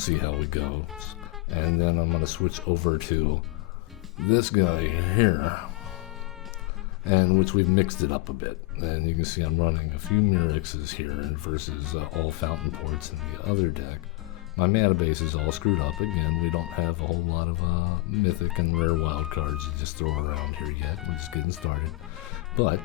see how it goes. And then I'm going to switch over to this guy here, and which we've mixed it up a bit. And you can see I'm running a few Myrixes here versus all fountain ports in the other deck. My mana base is all screwed up. Again, we don't have a whole lot of mythic and rare wild cards to just throw around here yet. We're just getting started. But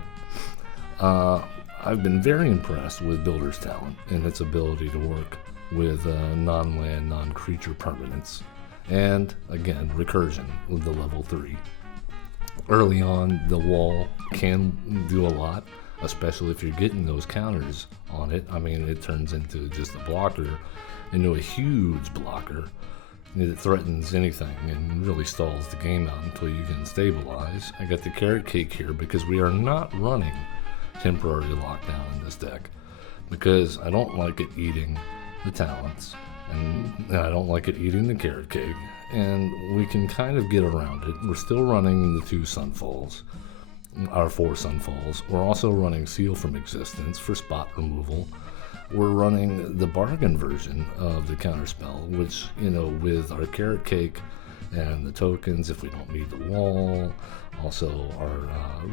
I've been very impressed with Builder's Talent and its ability to work with non-land, non-creature permanents. And again, recursion with the level 3. Early on, the wall can do a lot, especially if you're getting those counters on it. I mean, it turns into just a blocker, into a huge blocker. It threatens anything and really stalls the game out until you can stabilize. I got the carrot cake here because we are not running temporary lockdown in this deck, because I don't like it eating the talents, and I don't like it eating the carrot cake, and we can kind of get around it. We're still running the 2 Sunfalls, our 4 Sunfalls. We're also running Seal from Existence for spot removal. We're running the bargain version of the counterspell, which, you know, with our carrot cake and the tokens, if we don't need the wall, also our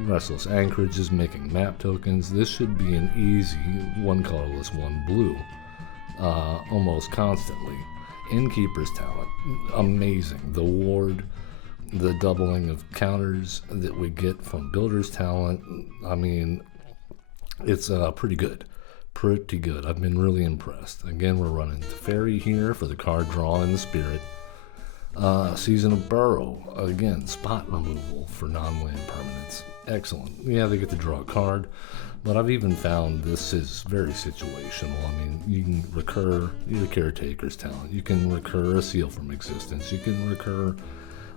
restless anchorage is making map tokens. This should be an easy 1 colorless, 1 blue almost constantly. Innkeeper's Talent, amazing. The ward, the doubling of counters that we get from Builder's Talent, I mean, it's pretty good. Pretty good. I've been really impressed. Again, we're running the Fairy here for the card draw in the Spirit. Season of Burrow, again, spot removal for non-land permanents. Excellent. Yeah, they get to draw a card, but I've even found this is very situational. I mean, you can recur your Caretaker's Talent. You can recur a Seal from Existence. You can recur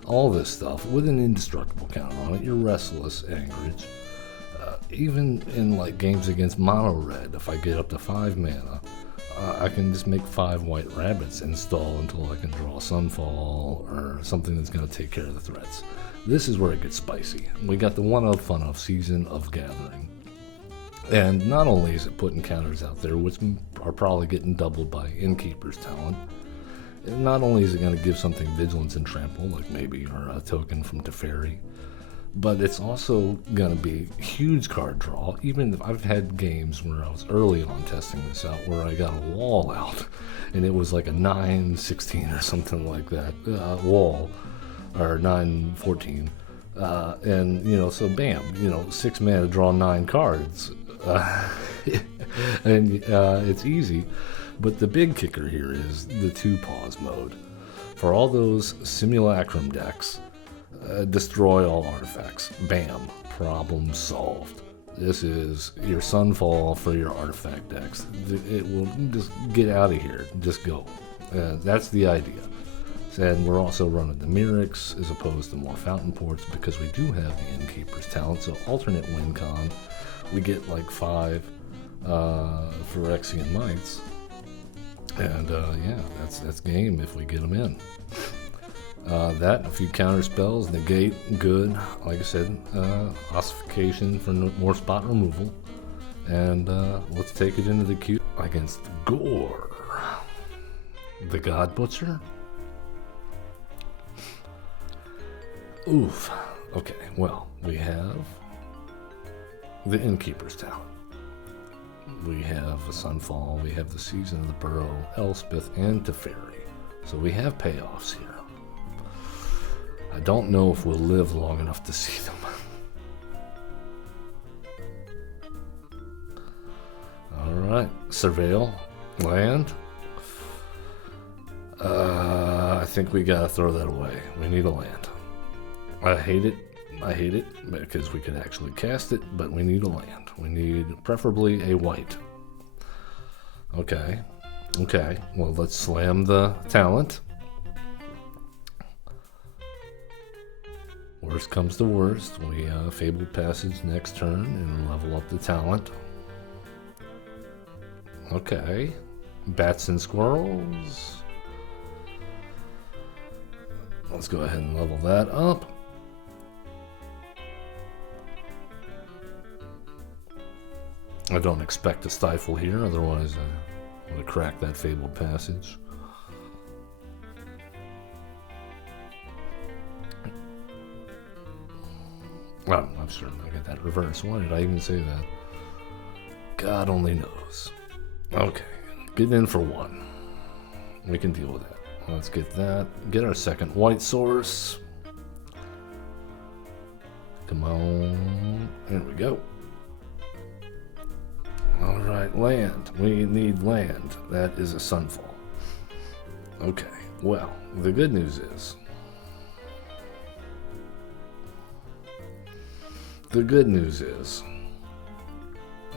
all this stuff with an indestructible counter on it. Your Restless Anchorage. Even in like games against mono red, if I get up to 5 mana, I can just make 5 white rabbits install until I can draw Sunfall or something that's going to take care of the threats. This is where it gets spicy. We got the one of fun of Season of Gathering. And not only is it putting counters out there, which are probably getting doubled by Innkeeper's Talent, not only is it going to give something Vigilance and Trample, like maybe or a token from Teferi, but it's also going to be huge card draw. Even if I've had games where I was early on testing this out where I got a wall out and it was like a 9-16 or something like that wall, or 9-14, and you know, so bam, you know, 6 mana to draw 9 cards, and it's easy. But the big kicker here is the 2 pause mode for all those simulacrum decks. Destroy all artifacts. Bam. Problem solved. This is your Sunfall for your artifact decks. It will just get out of here. Just go. That's the idea. And we're also running the Myrix as opposed to more fountain ports because we do have the Innkeeper's Talent. So alternate win con, we get like 5 Phyrexian Mites. And yeah, that's game if we get them in. That, a few counter spells, negate, good. Like I said, ossification for more spot removal. And let's take it into the queue against Gore, the God Butcher. Oof. Okay, well, we have the Innkeeper's Talent. We have a Sunfall, we have the Season of the Burrow, Elspeth, and Teferi. So we have payoffs here. I don't know if we'll live long enough to see them. Alright, Surveil, land. I think we gotta throw that away. We need a land. I hate it because we can actually cast it, but we need a land. We need preferably a white. Okay, well, let's slam the talent. Worst comes to worst, we Fabled Passage next turn and level up the talent. Okay, Bats and Squirrels. Let's go ahead and level that up. I don't expect to stifle here, otherwise I would have cracked that Fabled Passage. Oh, I'm sure I got that reverse. Why did I even say that? God only knows. Okay, getting in for 1. We can deal with that. Let's get that. Get our second white source. Come on. There we go. Alright, land. We need land. That is a sunfall. Okay, well, the good news is...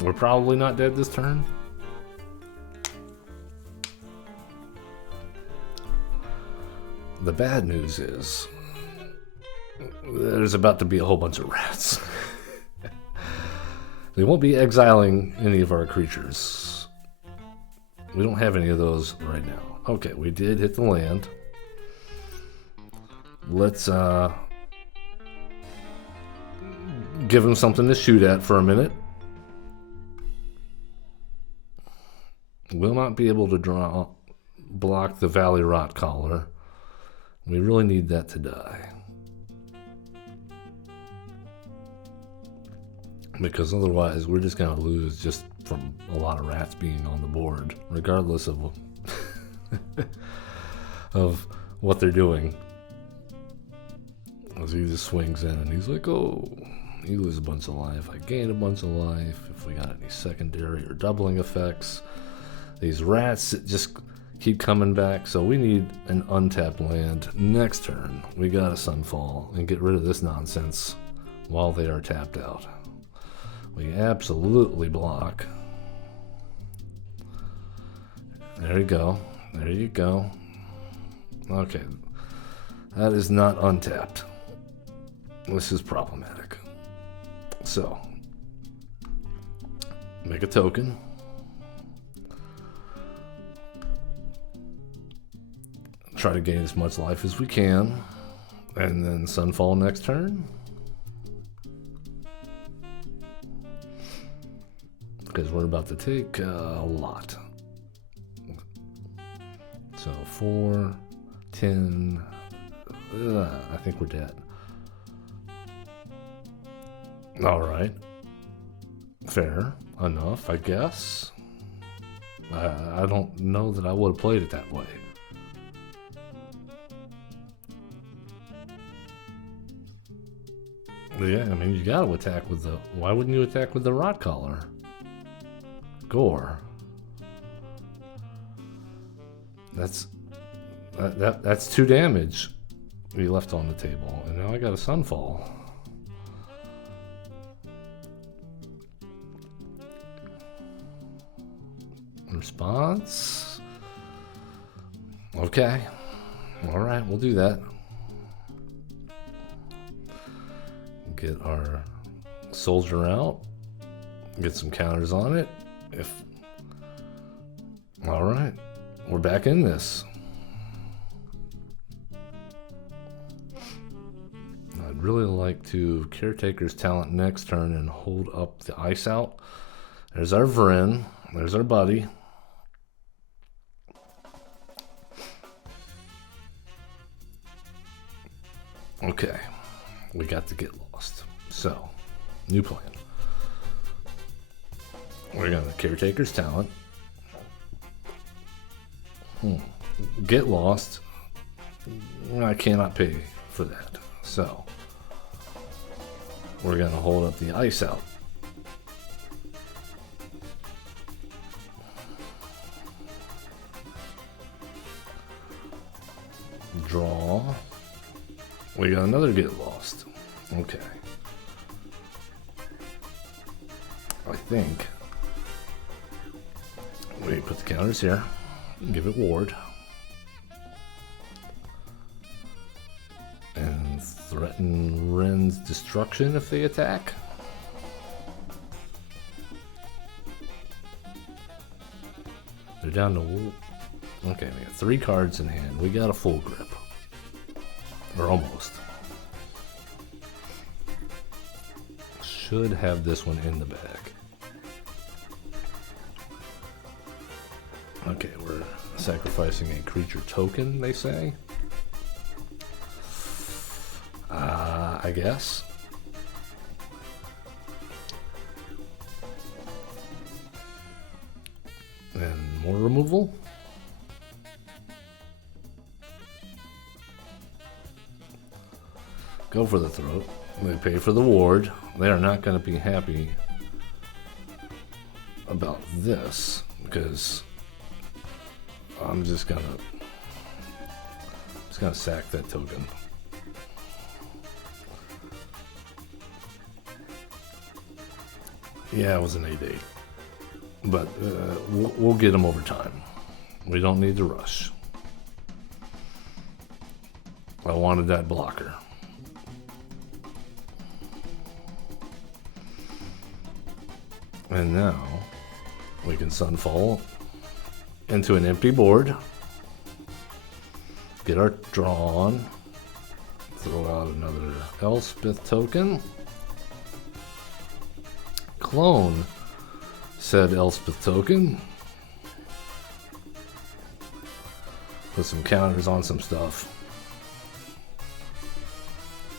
we're probably not dead this turn. The bad news is there's about to be a whole bunch of rats. They won't be exiling any of our creatures. We don't have any of those right now. Okay, we did hit the land. Let's give them something to shoot at for a minute. Will not be able to block the Valley Rot Collar. We really need that to die. Because otherwise we're just going to lose just from a lot of rats being on the board, regardless of of what they're doing. As he just swings in and he's like, oh, you lose a bunch of life, I gain a bunch of life. If we got any secondary or doubling effects, these rats just keep coming back, so we need an untapped land. Next turn, we got a Sunfall and get rid of this nonsense while they are tapped out. We absolutely block. There you go. There you go. Okay. That is not untapped. This is problematic. So, make a token. Try to gain as much life as we can, and then Sunfall next turn. Because we're about to take a lot. So 4, 10. I think we're dead. All right, fair enough, I guess. I don't know that I would have played it that way. Yeah, I mean, you got to attack with the... Why wouldn't you attack with the Rot Collar? Gore. That's 2 damage we left on the table, and now I got a Sunfall. Response? Okay. All right, we'll do that. Get our soldier out. Get some counters on it. All right, we're back in this. I'd really like to Caretaker's Talent next turn and hold up the ice out. There's our Vren. There's our buddy. Okay, we got to get lost. So, new plan. We're gonna Caretaker's Talent. Get lost. I cannot pay for that. So, we're gonna hold up the ice out. Draw. We got another get lost. Okay. I think we put the counters here. Give it ward. And threaten Ren's destruction if they attack. They're down to... Okay, we got 3 cards in hand. We got a full grip. Or almost. Should have this one in the bag. Okay, we're sacrificing a creature token, they say. I guess. And more removal. Go for the throat. They pay for the ward. They are not going to be happy about this because I'm just gonna sack that token. Yeah, it was an 8-8, but we'll get him over time. We don't need to rush. I wanted that blocker. And now we can Sunfall into an empty board. Get our draw on. Throw out another Elspeth token. Clone said Elspeth token. Put some counters on some stuff.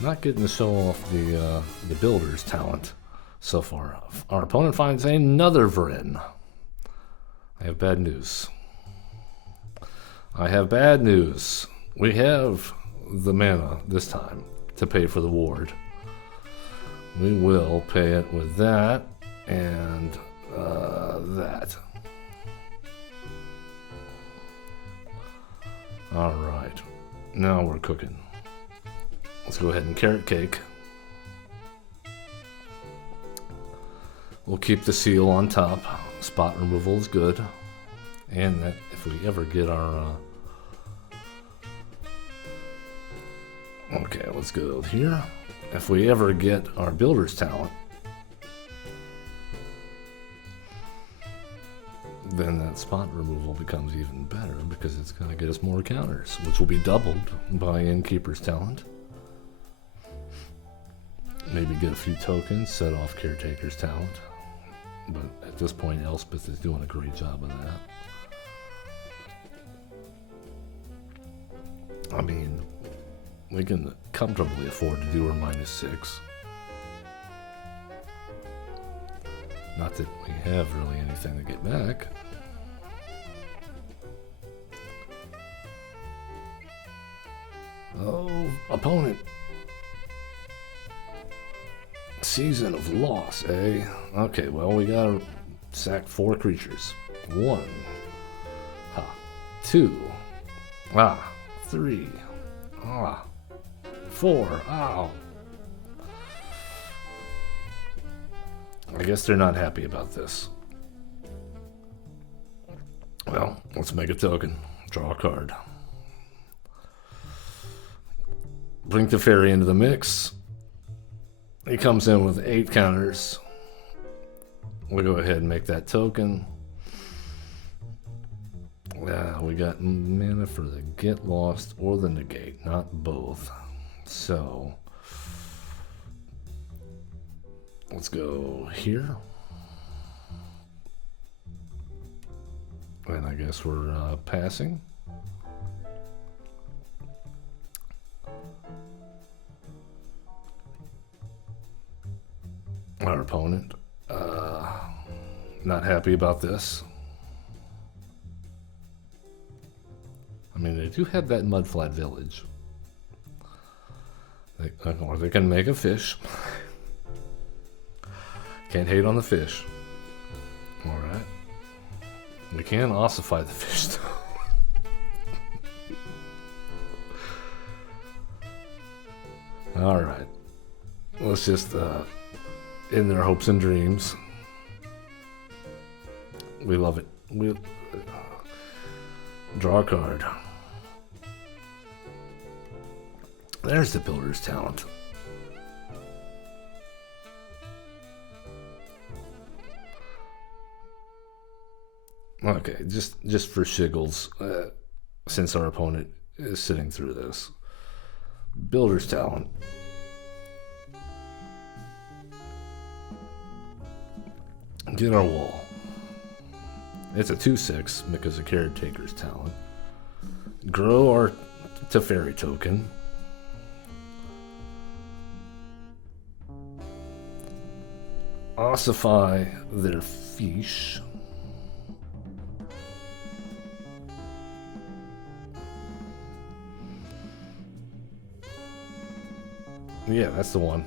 Not getting to show off the builder's talent so far. Our opponent finds another Vryn. I have bad news. I have bad news. We have the mana this time to pay for the ward. We will pay it with that and that. Alright. Now we're cooking. Let's go ahead and carrot cake. We'll keep the seal on top. Spot removal is good. And that if we ever get our... Okay, let's go here. If we ever get our builder's talent, then that spot removal becomes even better because it's going to get us more counters, which will be doubled by Innkeeper's talent. Maybe get a few tokens, set off Caretaker's talent. But at this point, Elspeth is doing a great job of that. I mean, we can comfortably afford to do her -6. Not that we have really anything to get back. Oh, opponent. Season of loss, eh? Okay, well, we gotta sack 4 creatures. 1. 2. 3. 4. Ow. I guess they're not happy about this. Well, let's make a token. Draw a card. Bring the fairy into the mix. He comes in with 8 counters. We'll go ahead and make that token. We got mana for the get lost or the negate, not both. So let's go here. And I guess we're passing. Our opponent, not happy about this. I mean, they do have that Mudflat Village. Or they can make a fish. Can't hate on the fish. Alright. We can ossify the fish, though. Alright. Let's just, in their hopes and dreams. We love it. We draw a card. There's the builder's talent. Okay, just for shiggles, since our opponent is sitting through this. Builder's talent. Get our wall. It's a 2/6 because of Caretaker's talent. Grow our Teferi token. Ossify their fish. Yeah, that's the one.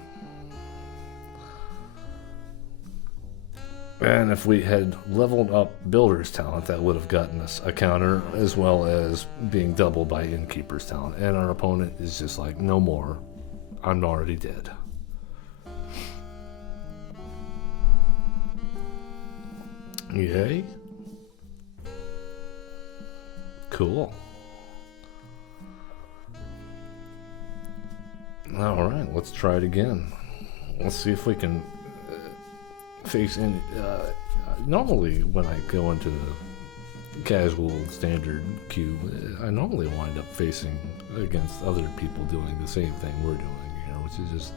And if we had leveled up Builder's Talent, that would have gotten us a counter as well as being doubled by Innkeeper's Talent. And our opponent is just like, no more. I'm already dead. Yay. Cool. Alright, let's try it again. Let's see if we can face any. Normally, when I go into the casual standard queue, I normally wind up facing against other people doing the same thing we're doing, which is just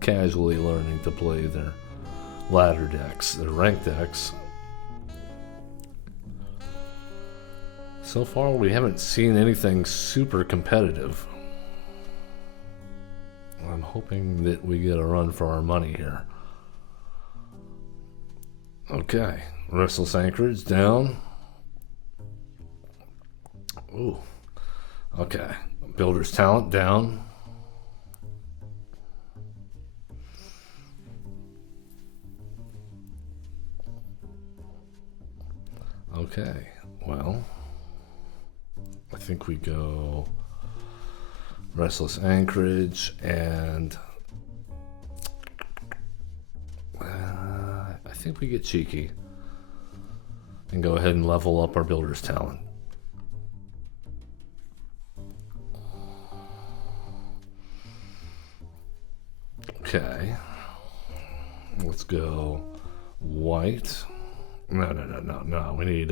casually learning to play their ladder decks, their ranked decks. So far, we haven't seen anything super competitive. I'm hoping that we get a run for our money here. Okay, Restless Anchorage down. Ooh. Okay, Builder's Talent down. Okay, well, I think we go Restless Anchorage and I think we get cheeky and go ahead and level up our Builder's Talent. Okay, let's go white. No, we need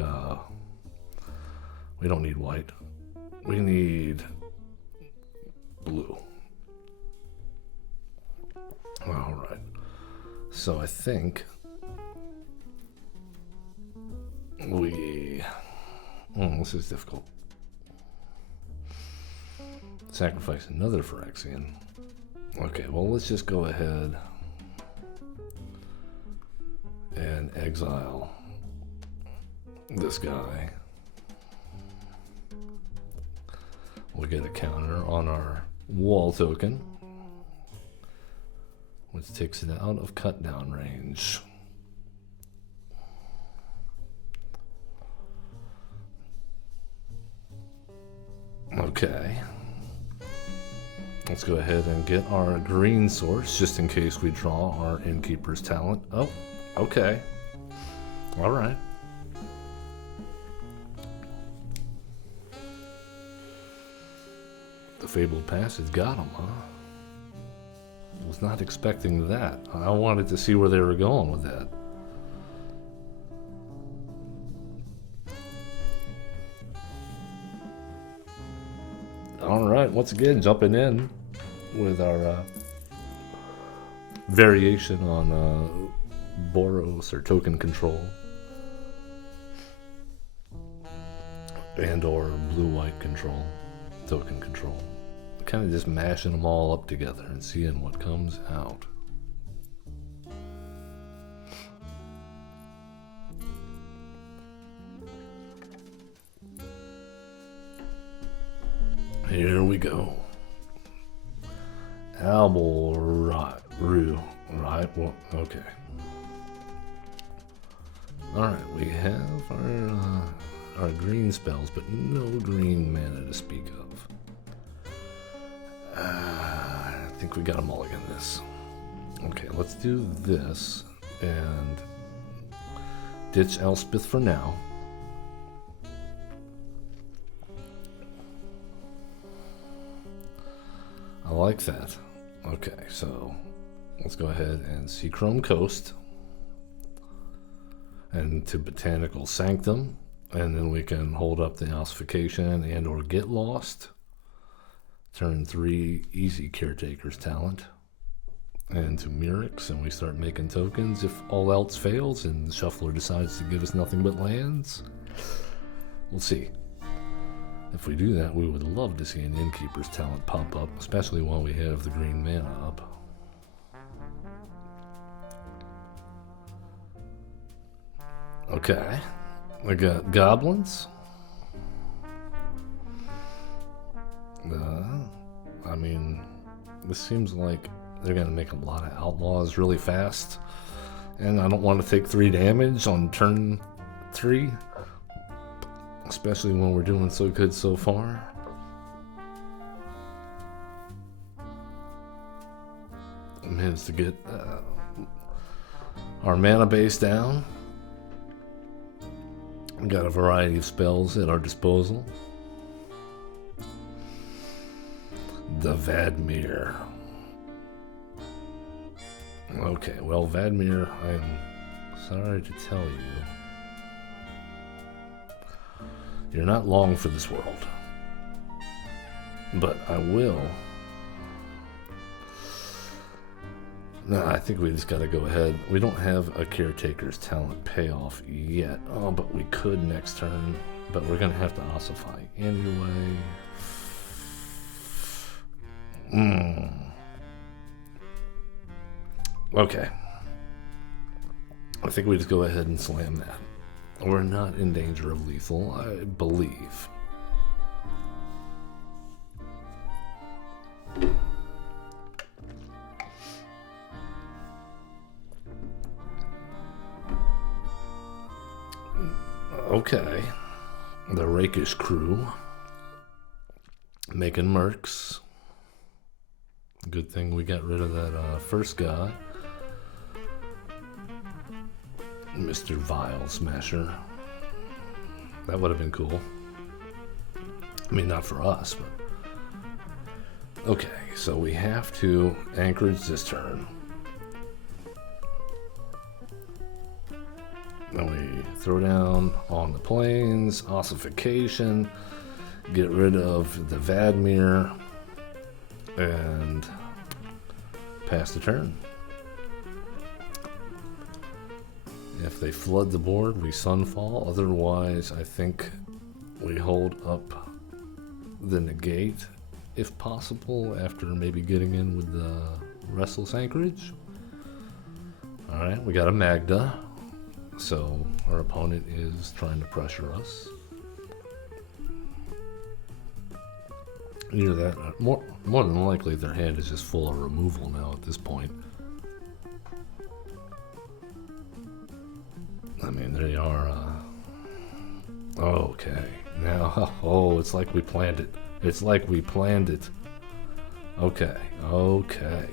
we don't need white, we need blue. All right, so I think this is difficult. Sacrifice another Phyrexian. Okay, well, let's just go ahead and exile this guy. We'll get a counter on our wall token, which takes it out of cut down range. Okay. Let's go ahead and get our green source just in case we draw our Innkeeper's Talent. Oh, okay. All right. The Fabled Passage got him, huh? Was not expecting that. I wanted to see where they were going with that. All right, once again, jumping in with our variation on Boros or token control and or blue-white control, token control. Kind of just mashing them all up together and seeing what comes out. Here we go. Right, well, okay. Alright, we have our green spells, but no green mana to speak of. I think we got a mulligan this. Okay, let's do this and ditch Elspeth for now. I like that. Okay, so let's go ahead and Seachrome Coast and to Botanical Sanctum, and then we can hold up the Ossification and or Get Lost. Turn 3 easy Caretaker's Talent and to Murex, and we start making tokens if all else fails and the Shuffler decides to give us nothing but lands. We'll see. If we do that, we would love to see an Innkeeper's Talent pop up, especially while we have the green mana up. Okay, we got goblins. I mean, This seems like they're going to make a lot of outlaws really fast. And I don't want to take 3 damage on turn 3. Especially when we're doing so good so far. I managed to get our mana base down. We got a variety of spells at our disposal. The Vadmir. Okay, well, Vadmir, I'm sorry to tell you, you're not long for this world. But I will. No, I think we just gotta go ahead. We don't have a Caretaker's Talent payoff yet. Oh, but we could next turn. But we're gonna have to ossify anyway. Okay. I think we just go ahead and slam that. We're not in danger of lethal, I believe. Okay. The Rakish crew. Making mercs. Good thing we got rid of that first guy. Mr. Vile Smasher. That would have been cool. I mean, not for us, but... Okay, so we have to anchorage this turn. Then we throw down on the plains, ossification, get rid of the Vadmir, and pass the turn. If they flood the board, we Sunfall. Otherwise, I think we hold up the negate, if possible, after maybe getting in with the Restless Anchorage. Alright, we got a Magda. So our opponent is trying to pressure us. Either that, more than likely their hand is just full of removal now at this point. I mean, they are, okay. Now, oh, it's like we planned it. It's like we planned it. Okay, okay.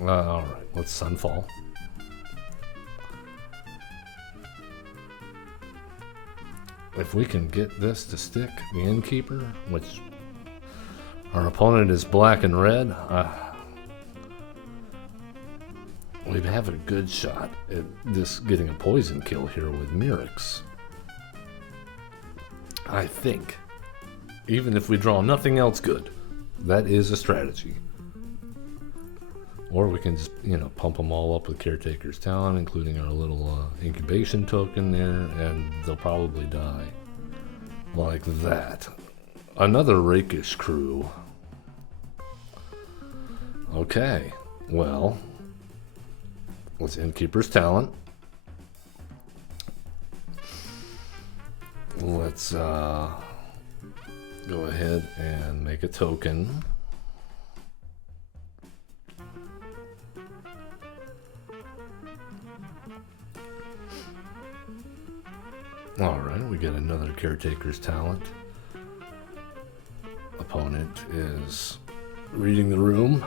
Alright, let's Sunfall. If we can get this to stick, the Innkeeper, which our opponent is black and red, we have a good shot at this getting a poison kill here with Mirix. I think. Even if we draw nothing else good, that is a strategy. Or we can just, you know, pump them all up with Caretaker's Talent, including our little incubation token there, and they'll probably die. Like that. Another Rakish crew. Okay, well, let's Innkeeper's Talent. Let's go ahead and make a token. Alright, we get another Caretaker's Talent. Opponent is reading the room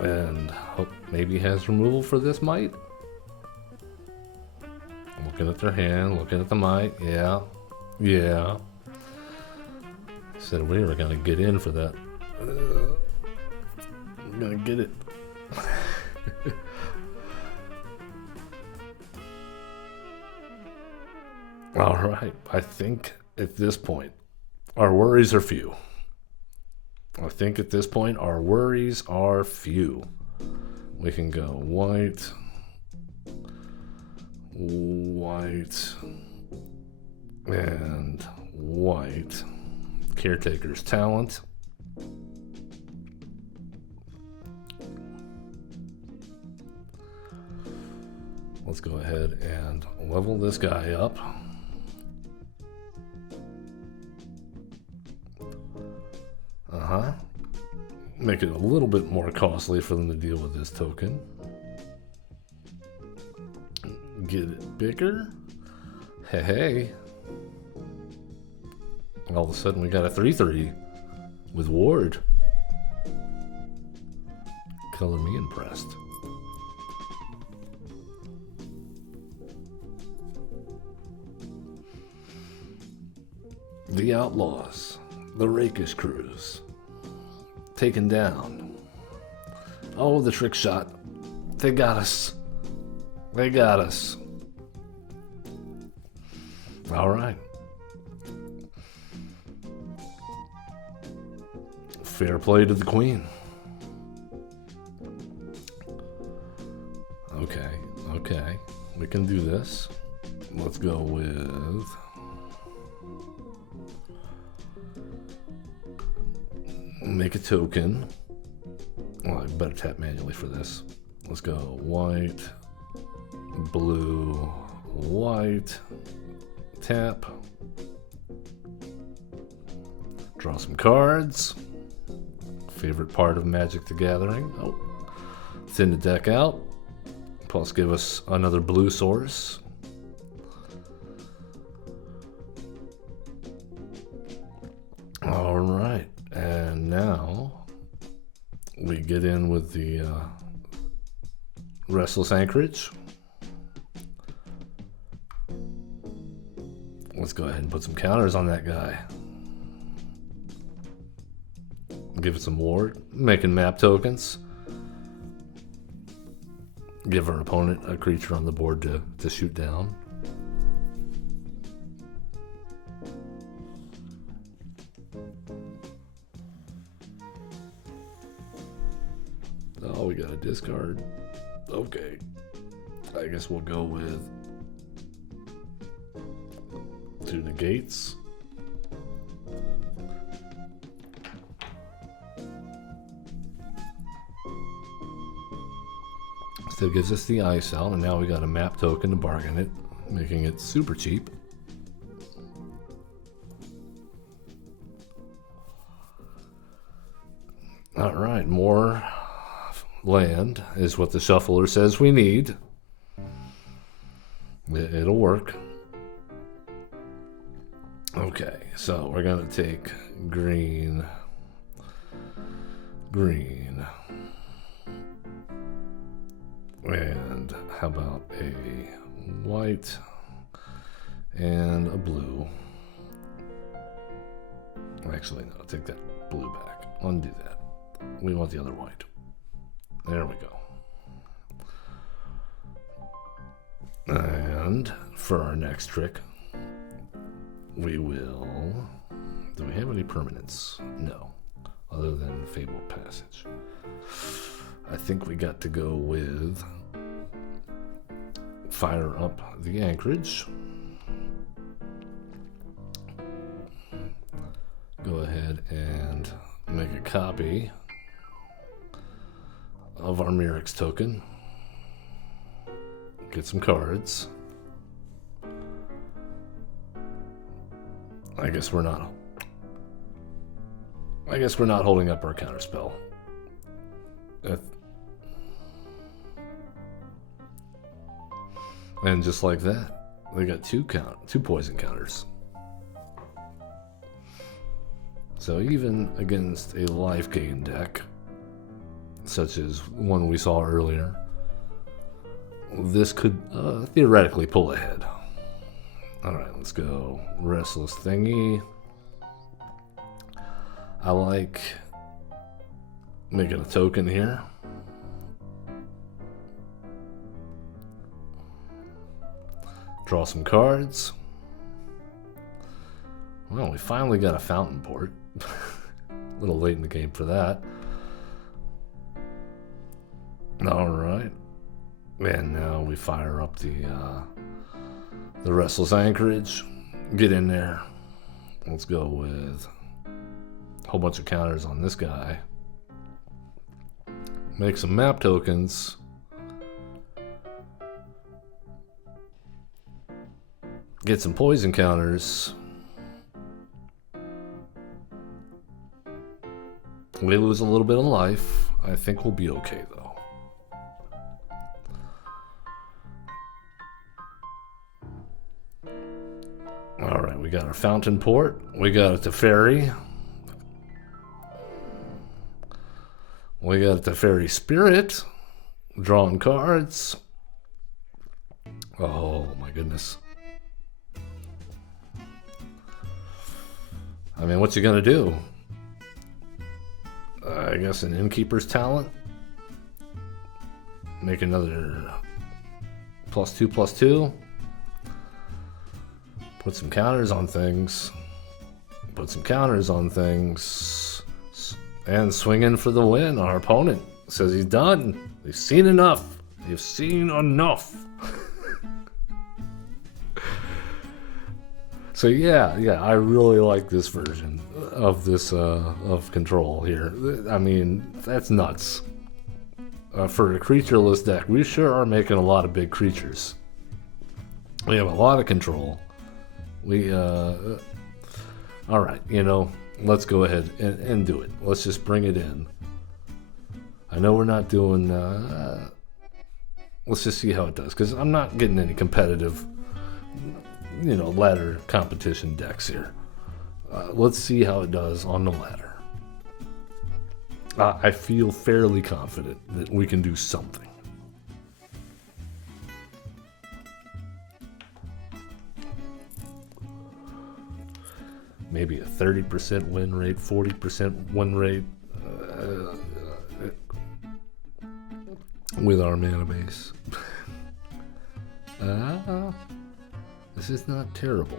and hope maybe has removal for this might. Looking at their hand, looking at the might. Yeah. Yeah. Said we were gonna get in for that. We're gonna get it. Alright, I think at this point our worries are few. I think at this point our worries are few. We can go white, white, and white. Caretaker's Talent. Let's go ahead and level this guy up. Make it a little bit more costly for them to deal with this token. Get it bigger. Hey, hey. All of a sudden we got a 3/3 with Ward. Color me impressed. The Outlaws, the Rakish Crews, taken down. Oh, the trick shot. They got us. They got us. All right. Fair play to the Queen. Okay, okay. We can do this. Let's go with... make a token. Well, I better tap manually for this. Let's go white, blue, white, tap. Draw some cards. Favorite part of Magic the Gathering. Oh, thin the deck out. Plus give us another blue source. All right. And now we get in with the Restless Anchorage. Let's go ahead and put some counters on that guy. Give it some ward. Making map tokens. Give our opponent a creature on the board to shoot down. Oh, we got a discard. Okay. I guess we'll go with 2 negates. Still gives us the ice out, and now we got a map token to bargain it, making it super cheap. All right, more land is what the shuffler says we need. It'll work. Okay, so we're gonna take green, green, and how about a white and a blue? Actually, no, take that blue back. Undo that. We want the other white. There we go. And for our next trick, we will... do we have any permanents? No, other than Fabled Passage. I think we got to go with fire up the Anchorage. Go ahead and make a copy of our Mirrex token. Get some cards. I guess we're not holding up our counterspell. And just like that, they got two poison counters. So even against a life gain deck, such as one we saw earlier, this could theoretically pull ahead. Alright, let's go Restless Thingy. I like making a token here. Draw some cards. Well, we finally got a fountain port. A little late in the game for that. Alright. And now we fire up the Restless Anchorage. Get in there. Let's go with a whole bunch of counters on this guy. Make some map tokens. Get some poison counters. We lose a little bit of life. I think we'll be okay, though. Alright, we got our Fountain Port. We got a Teferi. We got a Teferi Spirit. Drawing cards. Oh, my goodness. I mean, what's he gonna do? I guess an Innkeeper's Talent. Make another +2/+2. Put some counters on things. Put some counters on things. And swing in for the win. Our opponent says he's done. They've seen enough. They've seen enough. So yeah, I really like this version of this of Control here. I mean, that's nuts. For a creatureless deck, we sure are making a lot of big creatures. We have a lot of control. We all right, you know, let's go ahead and do it. Let's just bring it in. I know we're not doing. Let's just see how it does, because I'm not getting any competitive, you know, ladder competition decks here. Let's see how it does on the ladder. I feel fairly confident that we can do something. Maybe a 30% win rate, 40% win rate with our mana base. This is not terrible.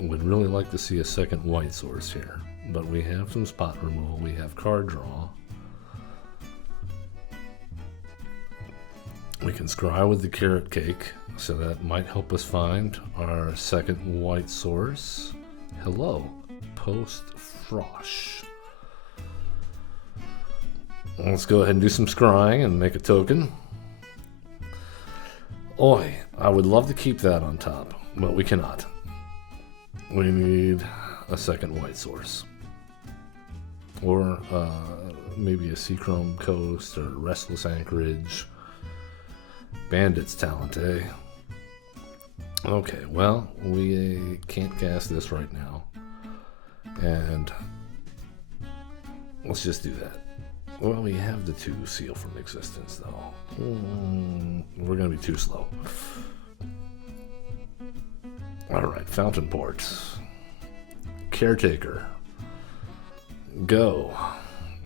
Would really like to see a second white source here, but we have some spot removal. We have card draw. We can scry with the carrot cake, so that might help us find our second white source. Hello, Post Frosh. Let's go ahead and do some scrying and make a token. Oi, I would love to keep that on top, but we cannot. We need a second white source. Or maybe a Seachrome Coast or Restless Anchorage. Bandit's Talent, eh? Okay, well, we can't cast this right now. And let's just do that. Well, we have the 2 Seal from Existence, though. We're going to be too slow. Alright, Fountain Port. Caretaker. Go.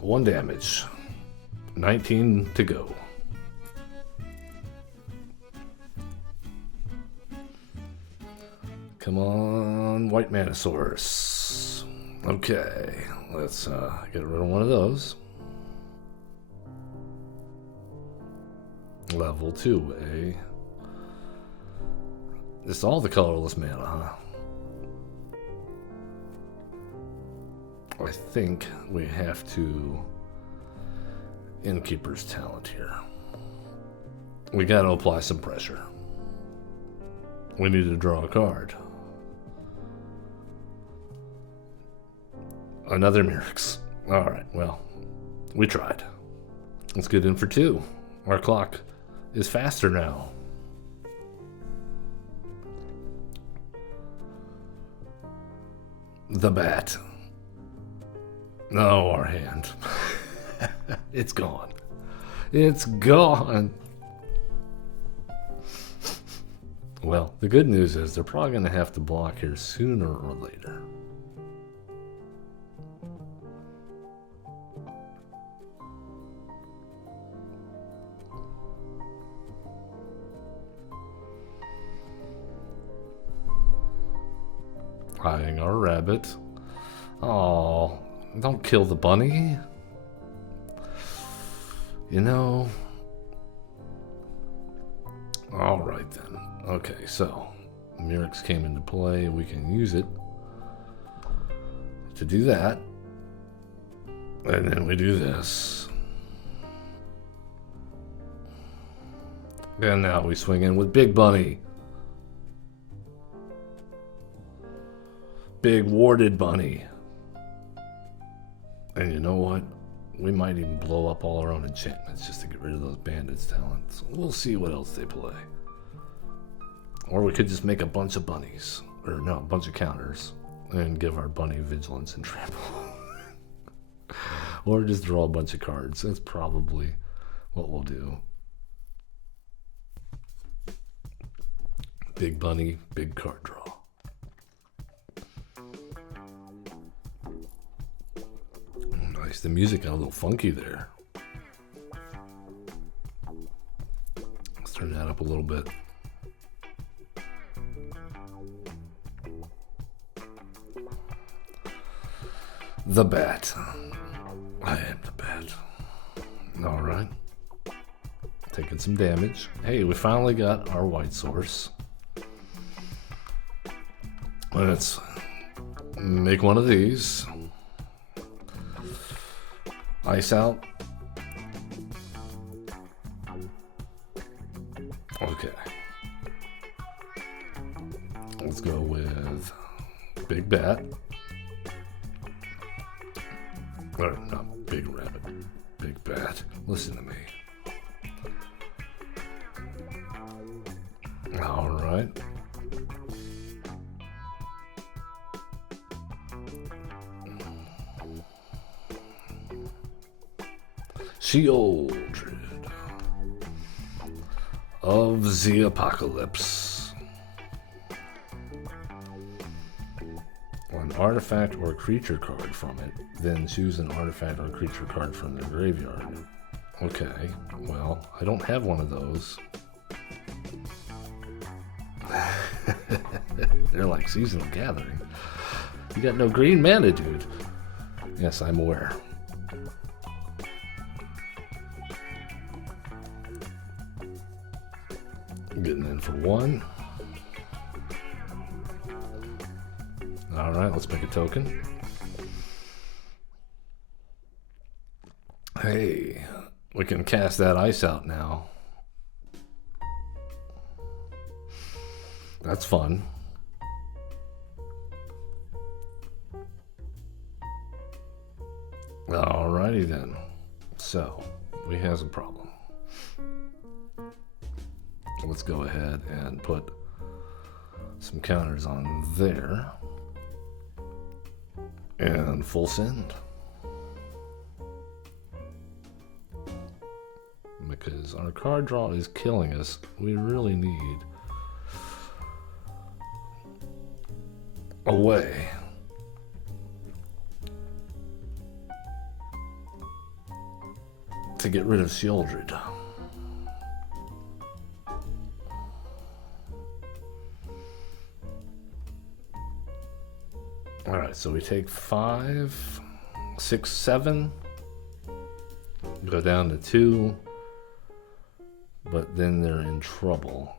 1 damage. 19 to go. Come on, White Mana Source. Okay, let's get rid of one of those. Level 2, eh? It's all the colorless mana, huh? I think we have to Innkeeper's Talent here. We gotta apply some pressure. We need to draw a card. Another Mirrex. Alright, well, we tried. Let's get in for 2. Our clock is faster now. The bat. No, our hand. It's gone. It's gone. Well, the good news is they're probably going to have to block here sooner or later. Eyeing our rabbit. Oh, don't kill the bunny. You know. Alright then. Okay, so Mirrex came into play. We can use it to do that. And then we do this. And now we swing in with Big Bunny. Big warded bunny. And you know what? We might even blow up all our own enchantments just to get rid of those bandits' talents. We'll see what else they play. Or we could just make a bunch of bunnies. Or no, a bunch of counters. And give our bunny vigilance and trample. Or just draw a bunch of cards. That's probably what we'll do. Big bunny, big card draw. Nice. The music got a little funky there. Let's turn that up a little bit. The bat. I am the bat. All right. Taking some damage. Hey, we finally got our white source. Let's make one of these. Ice out. Okay. Let's go with Big Bat. Or not Big Rabbit. Big Bat. Listen to me. All right. Shieldred of the Apocalypse. An artifact or creature card from it, then choose an artifact or creature card from the graveyard. Okay, well, I don't have one of those. They're like seasonal gathering. You got no green mana, dude. Yes, I'm aware. Getting in for one. All right, let's make a token. Hey, we can cast that ice out now. That's fun. Alrighty then. So, we have a problem. Let's go ahead and put some counters on there. And full send. Because our card draw is killing us. We really need a way to get rid of Shieldred. Alright, so we take 5, 6, 7, go down to 2, but then they're in trouble.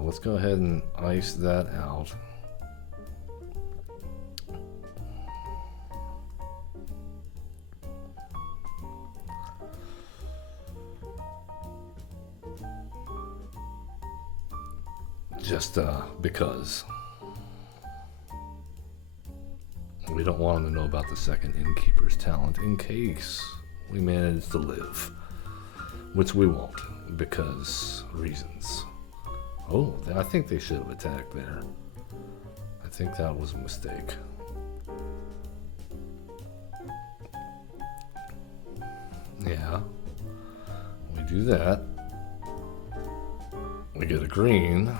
Let's go ahead and ice that out. Just because. We don't want them to know about the second Innkeeper's talent in case we manage to live. Which we won't, because reasons. Oh, I think they should have attacked there. I think that was a mistake. Yeah. We do that. We get a green.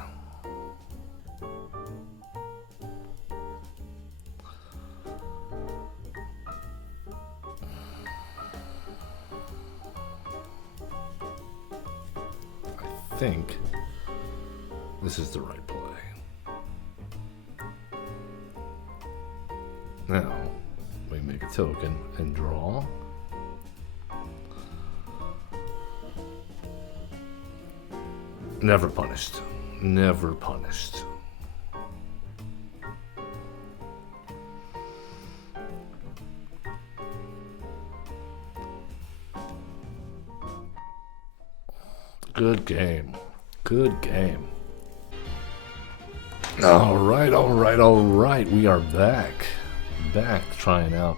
I think this is the right play. Now, we make a token and draw. Never punished. Never punished. Good game. Good game. All right, all right, all right. We are back trying out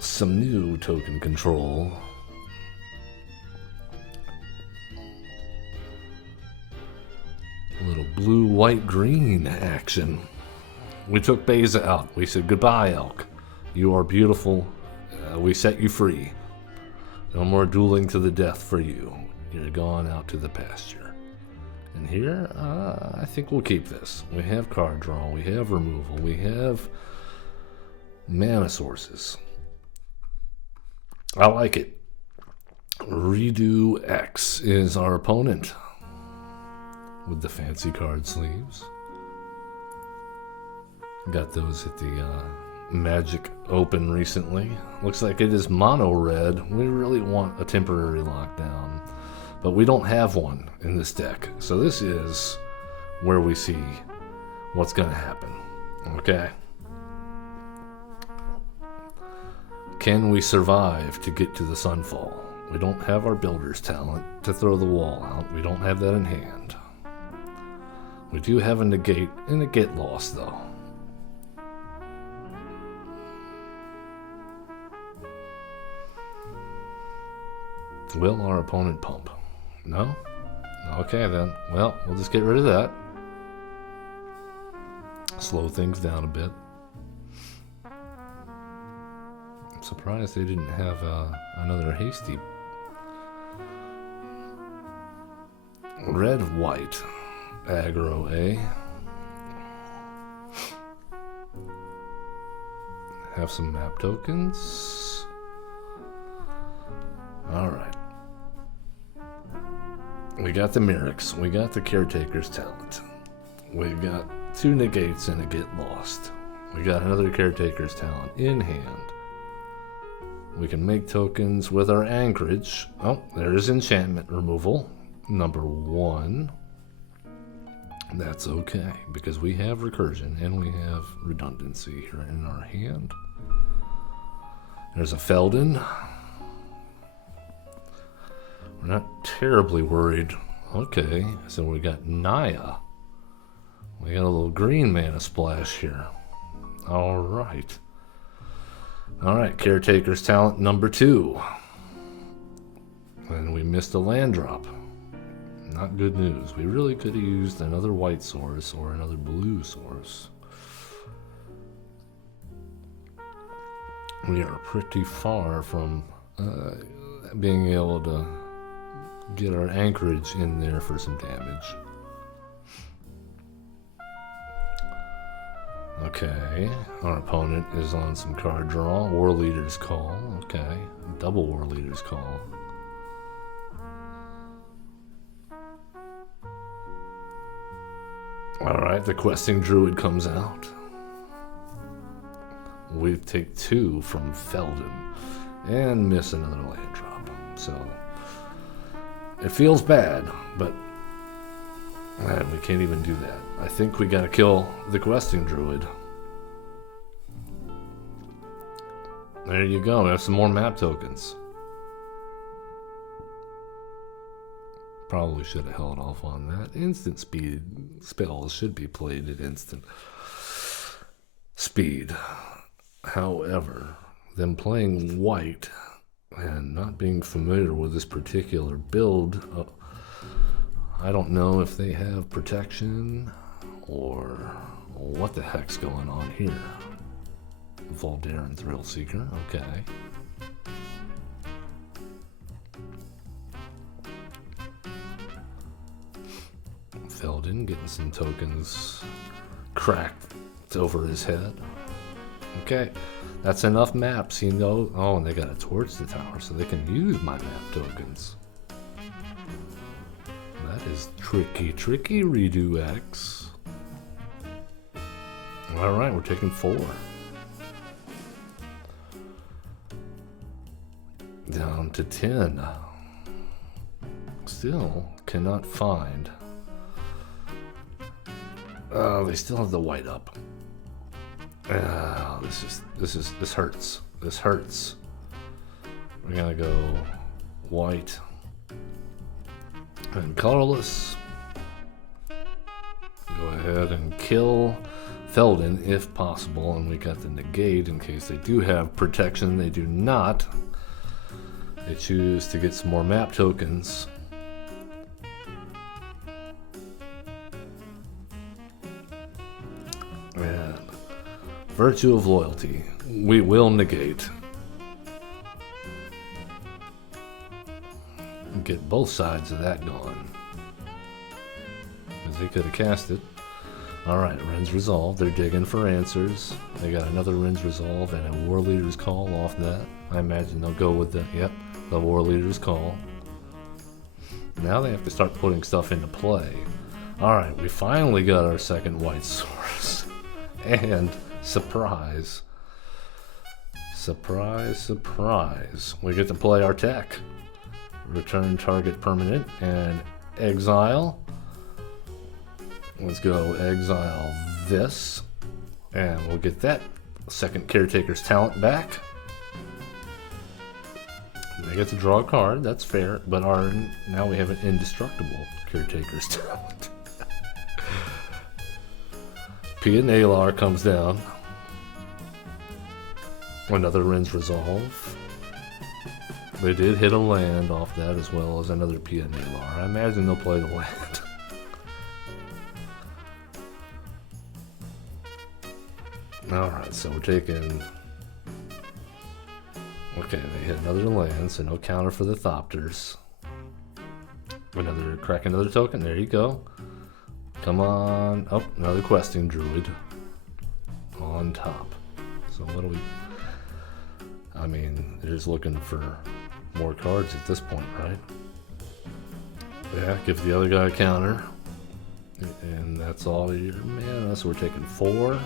some new token control. A little blue, white, green action. We took Beza out. We said, goodbye, elk. You are beautiful. We set you free. No more dueling to the death for you. You're gone out to the pasture. And here, I think we'll keep this. We have card draw. We have removal. We have mana sources. I like it. Redo X is our opponent with the fancy card sleeves. Got those at the Magic Open recently. Looks like it is mono red. We really want a temporary lockdown, but we don't have one in this deck. So this is where we see what's going to happen. Okay. Can we survive to get to the Sunfall? We don't have our Builder's Talent to throw the wall out. We don't have that in hand. We do have a negate and a get lost though. Will our opponent pump? No? Okay then. Well, we'll just get rid of that. Slow things down a bit. I'm surprised they didn't have another hasty. Red, white. Aggro A. Have some map tokens. Alright. We got the Merrick's. We got the Caretaker's Talent. We got 2 negates and a get lost. We got another Caretaker's Talent in hand. We can make tokens with our anchorage. Oh, there's enchantment removal. Number 1. That's okay, because we have recursion and we have redundancy here in our hand. There's a Felden. We're not terribly worried. Okay, so we got Naya. We got a little green mana splash here. Alright. Alright, Caretaker's Talent number 2. And we missed a land drop. Not good news. We really could have used another white source or another blue source. We are pretty far from being able to get our anchorage in there for some damage. Okay, our opponent is on some card draw. War Leader's Call. Okay, double War Leader's Call. Alright, the Questing Druid comes out. We take 2 from Felden and miss another land drop. So it feels bad, but man, we can't even do that. I think we gotta kill the Questing Druid. There you go. We have some more map tokens. Probably should have held off on that. Instant speed spells should be played at instant speed. However, them playing white and not being familiar with this particular build, I don't know if they have protection or what the heck's going on here. Voldaren Thrill Seeker, okay. Felden getting some tokens cracked over his head. Okay, that's enough maps, you know. Oh, and they got a Towards the Tower, so they can use my map tokens. That is tricky, tricky. Redo X. Alright, we're taking 4. Down to 10. Still cannot find. They still have the white up. This hurts. This hurts. We're gonna go white and colorless. ahead and kill Felden if possible, and we got the negate in case they do have protection. They do not. They choose to get some more map tokens. And Virtue of Loyalty. We will negate. Get both sides of that gone. Because they could have cast it. Alright, Ren's Resolve. They're digging for answers. They got another Ren's Resolve and a War Leader's Call off that. I imagine they'll go with the War Leader's Call. Now they have to start putting stuff into play. Alright, we finally got our second white source. And surprise. Surprise, surprise. We get to play our tech. Return target permanent and exile. Let's go exile this. And we'll get that second Caretaker's Talent back. They get to draw a card, that's fair, but now we have an indestructible Caretaker's Talent. Pia Nalar comes down. Another Ren's Resolve. They did hit a land off that as well as another Pia Nalar. I imagine they'll play the land. Alright, so we're taking... Okay, they hit another land, so no counter for the Thopters. Crack another token, there you go. Come on. Oh, another Questing Druid. On top. So what do we... I mean, they're just looking for more cards at this point, right? Yeah, give the other guy a counter. And that's all your mana, so we're taking 4.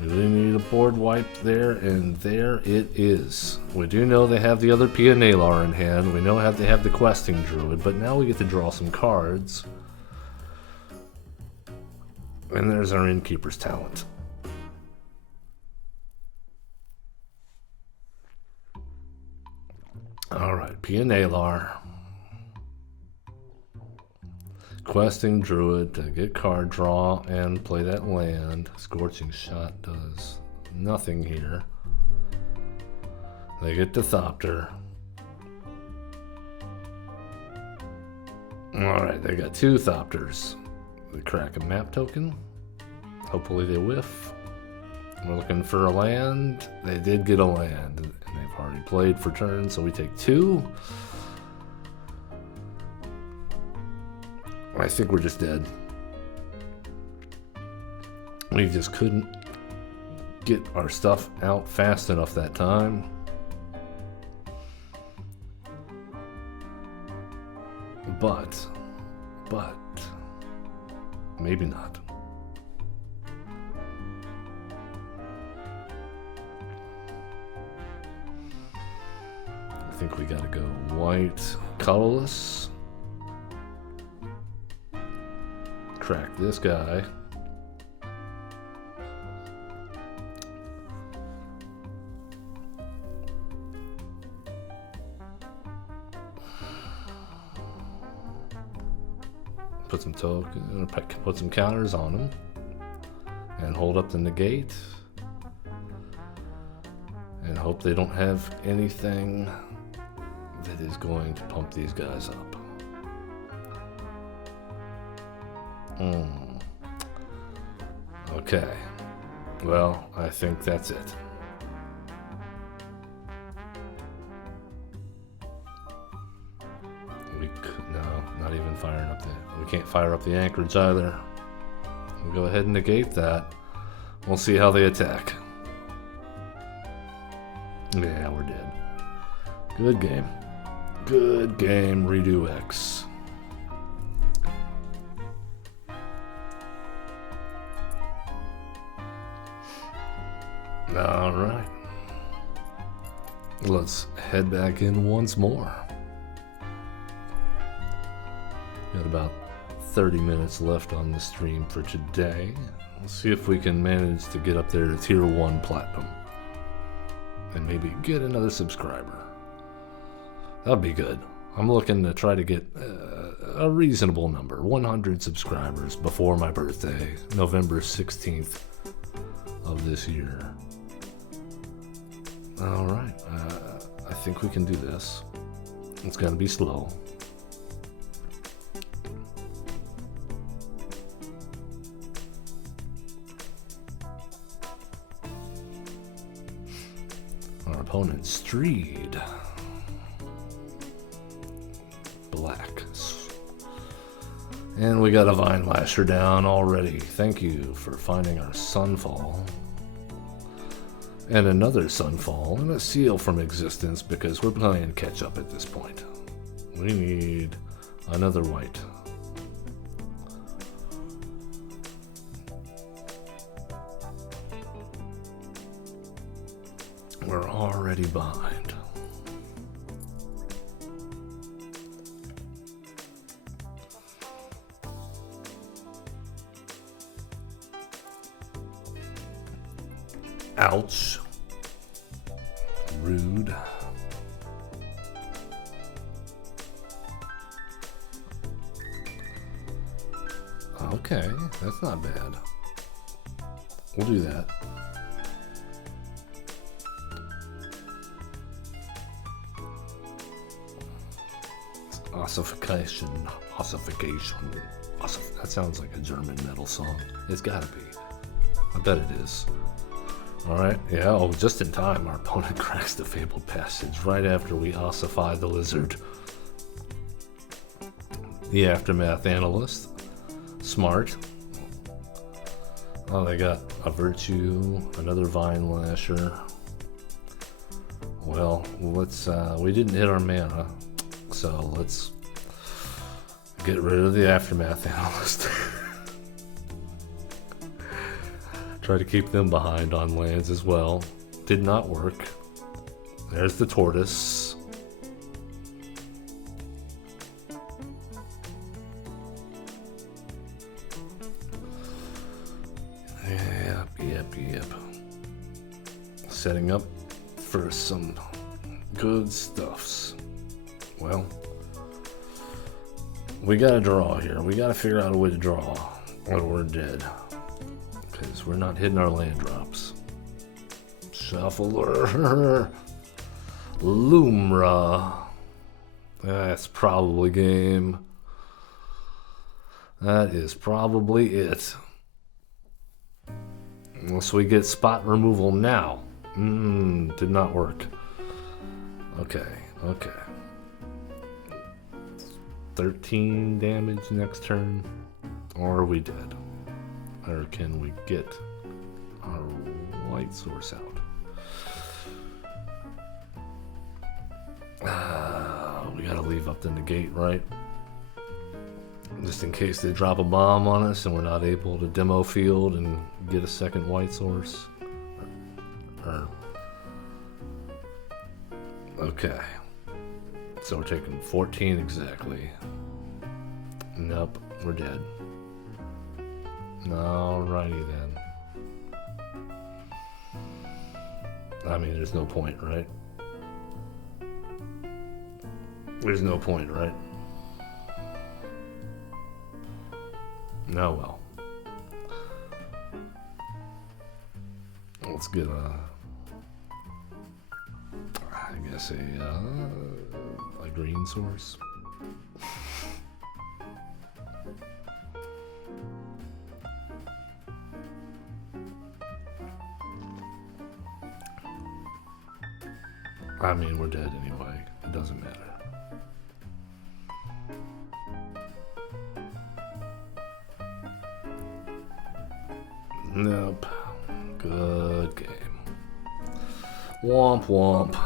We really need a board wipe there, and there it is. We do know they have the other Pia Nalar in hand. We know they have the Questing Druid, but now we get to draw some cards. And there's our Innkeeper's Talent. Alright, Pia Nalar. Questing Druid to get card draw and play that land. Scorching Shot does nothing here. They get the Thopter. Alright, they got 2 Thopters. They crack a map token. Hopefully they whiff. We're looking for a land. They did get a land. And they've already played for turn, so we take 2. I think we're just dead. We just couldn't get our stuff out fast enough that time. But, maybe not. I think we gotta go white, colorless. Crack this guy. Put some put some counters on him, and hold up the negate, and hope they don't have anything that is going to pump these guys up. Okay. Well, I think that's it. No, not even firing up we can't fire up the anchorage either. We'll go ahead and negate that. We'll see how they attack. Yeah, we're dead. Good game. Good game, redo X. Alright. Let's head back in once more. Got about 30 minutes left on the stream for today. Let's see if we can manage to get up there to tier 1 platinum. And maybe get another subscriber. That'd be good. I'm looking to try to get a reasonable number, 100 subscribers before my birthday, November 16th of this year. All right, I think we can do this. It's gonna be slow. Our opponent, Streed. Black. And we got a Vine Lasher down already. Thank you for finding our Sunfall. And another Sunfall and a Seal from existence because we're playing catch up at this point. We need another white. We're already behind. Ouch. Rude. Okay, that's not bad. We'll do that. Ossification. That sounds like a German metal song. It's gotta be. I bet it is. Alright, yeah, oh, just in time, our opponent cracks the Fabled Passage right after we ossify the lizard. The Aftermath Analyst. Smart. Oh, they got a Virtue, another Vine Lasher. Well, let's, we didn't hit our mana, so let's get rid of the Aftermath Analyst. Try to keep them behind on lands as well. Did not work. There's the Tortoise. Yep. Setting up for some good stuffs. Well, we gotta draw here. We gotta figure out a way to draw, or we're dead. Because we're not hitting our land drops. Shuffler. Lumra. That's probably game. That is probably it. Unless we get spot removal now. Did not work. Okay. 13 damage next turn. Or are we dead? Or can we get our white source out? We gotta leave up the negate, right? Just in case they drop a bomb on us and we're not able to demo field and get a second white source. Okay. So we're taking 14 exactly. Nope, we're dead. Alrighty then. I mean, there's no point, right? There's no point, right? No, well. Let's get I guess a green source. I mean, we're dead anyway. It doesn't matter. Nope. Good game. Womp womp.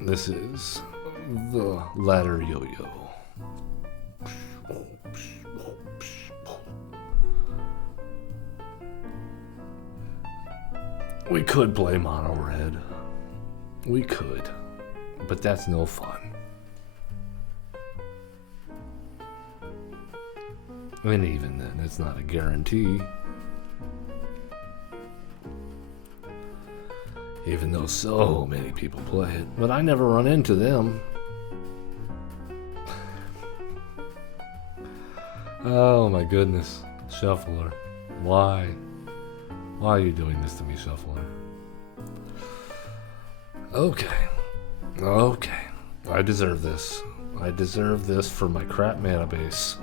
This is the ladder yo-yo. We could play mono red. We could. But that's no fun. And even then, it's not a guarantee. Even though so many people play it. But I never run into them. Oh my goodness. Shuffler. Why? Why are you doing this to me, Shuffler? Okay. Okay. I deserve this. I deserve this for my crap mana base.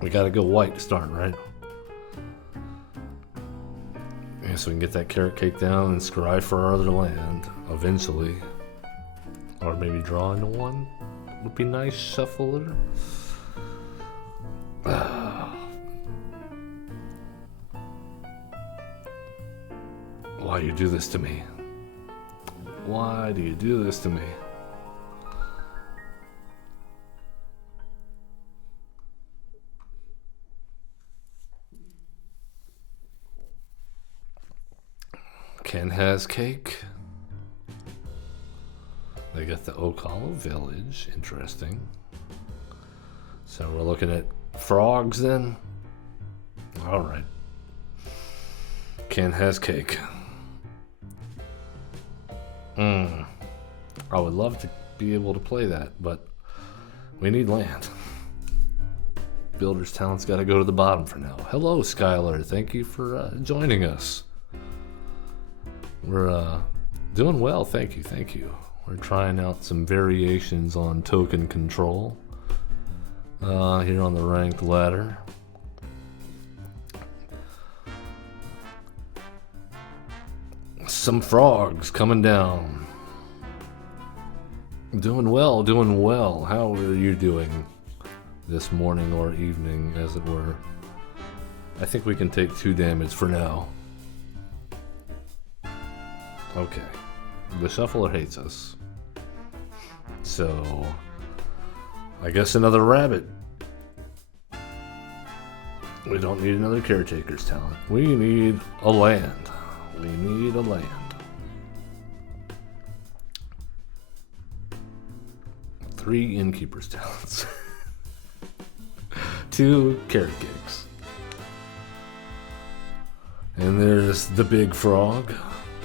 We gotta go white to start, right? Yeah, so we can get that carrot cake down and scry for our other land eventually. Or maybe draw into one. Would be nice, Shuffler. Why you do this to me? Why do you do this to me? Ken has cake. They got the Oak Hollow Village. Interesting. So we're looking at frogs then? Alright. Ken has cake. I would love to be able to play that, but we need land. Builder's Talent's got to go to the bottom for now. Hello, Skylar. Thank you for joining us. We're doing well. Thank you. Thank you. We're trying out some variations on token control here on the ranked ladder. Some frogs coming down. Doing well, doing well. How are you doing this morning or evening, as it were? I think we can take 2 damage for now. Okay. The Shuffler hates us. So, I guess another rabbit. We don't need another Caretaker's Talent. We need a land. We need a land. 3 Innkeeper's Talents. 2 Carrot Cakes. And there's the big frog,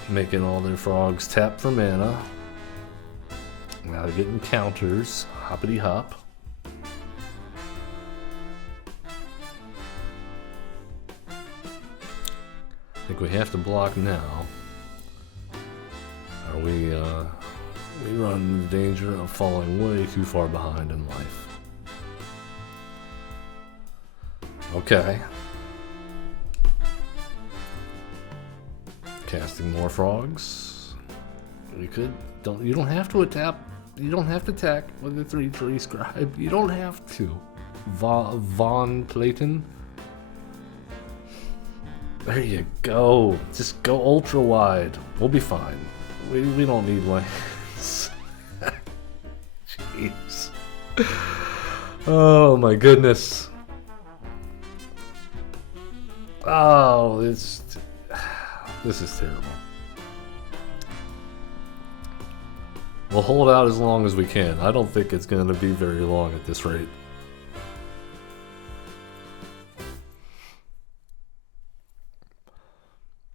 making all their frogs tap for mana. Now they're getting counters. Hoppity hop. I think we have to block now, or we run the danger of falling way too far behind in life. Okay. Casting more frogs. We could. You don't have to attack. You don't have to attack with the 3/3 scribe. You don't have to. Von Clayton. There you go. Just go ultra wide. We'll be fine. We don't need lands. Jeez. Oh my goodness. Oh, this is terrible. We'll hold out as long as we can. I don't think it's going to be very long at this rate.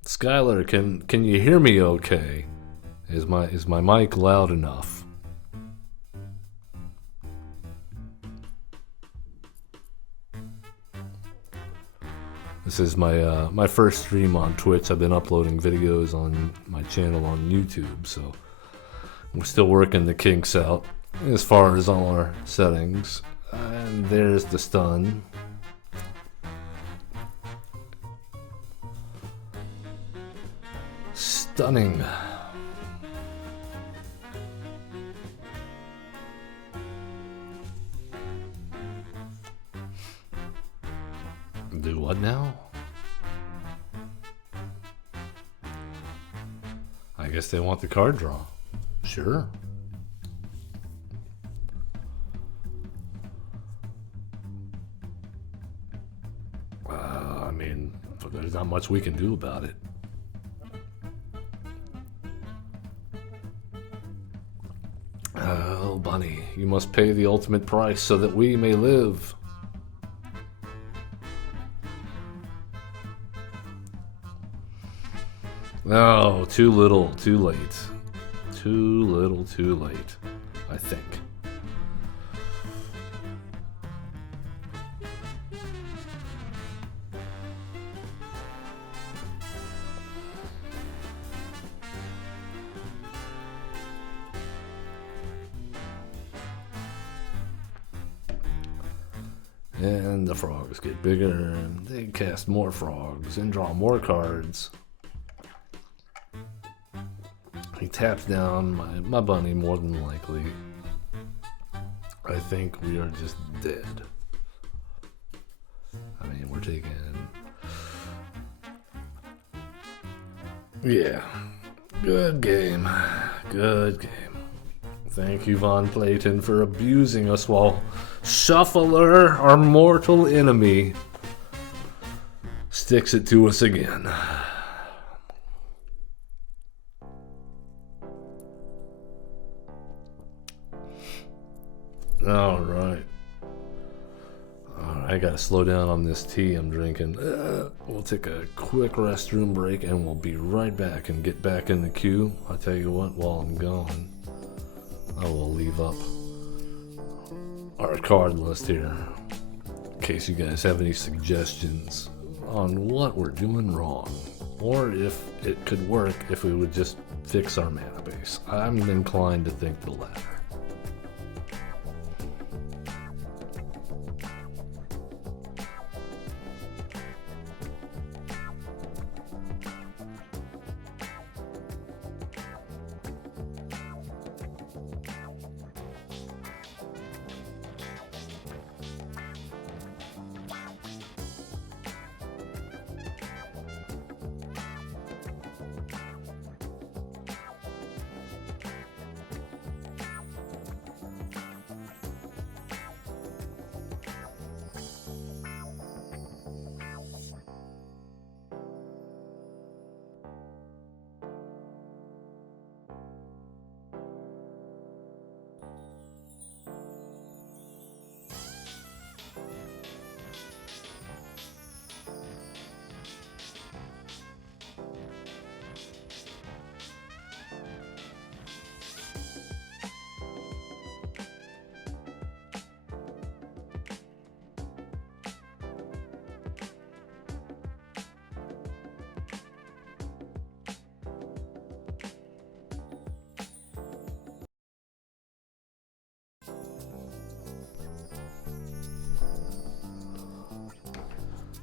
Skylar, can you hear me okay? Is my mic loud enough? This is my first stream on Twitch. I've been uploading videos on my channel on YouTube, so we're still working the kinks out as far as all our settings. And there's the stun. Stunning. Do what now? I guess they want the card draw. Sure. I mean, there's not much we can do about it. Oh, Bunny, you must pay the ultimate price so that we may live. No, too little, too late. Too little, too late, I think. And the frogs get bigger, and they cast more frogs and draw more cards. He taps down my bunny more than likely. I think we are just dead. I mean, we're taking... Yeah. Good game. Good game. Thank you, Von Clayton, for abusing us while Shuffler, our mortal enemy, sticks it to us again. All right. I gotta slow down on this tea I'm drinking. We'll take a quick restroom break and we'll be right back and get back in the queue. I'll tell you what, while I'm gone, I will leave up our card list here in case you guys have any suggestions on what we're doing wrong, or if it could work if we would just fix our mana base. I'm inclined to think the latter.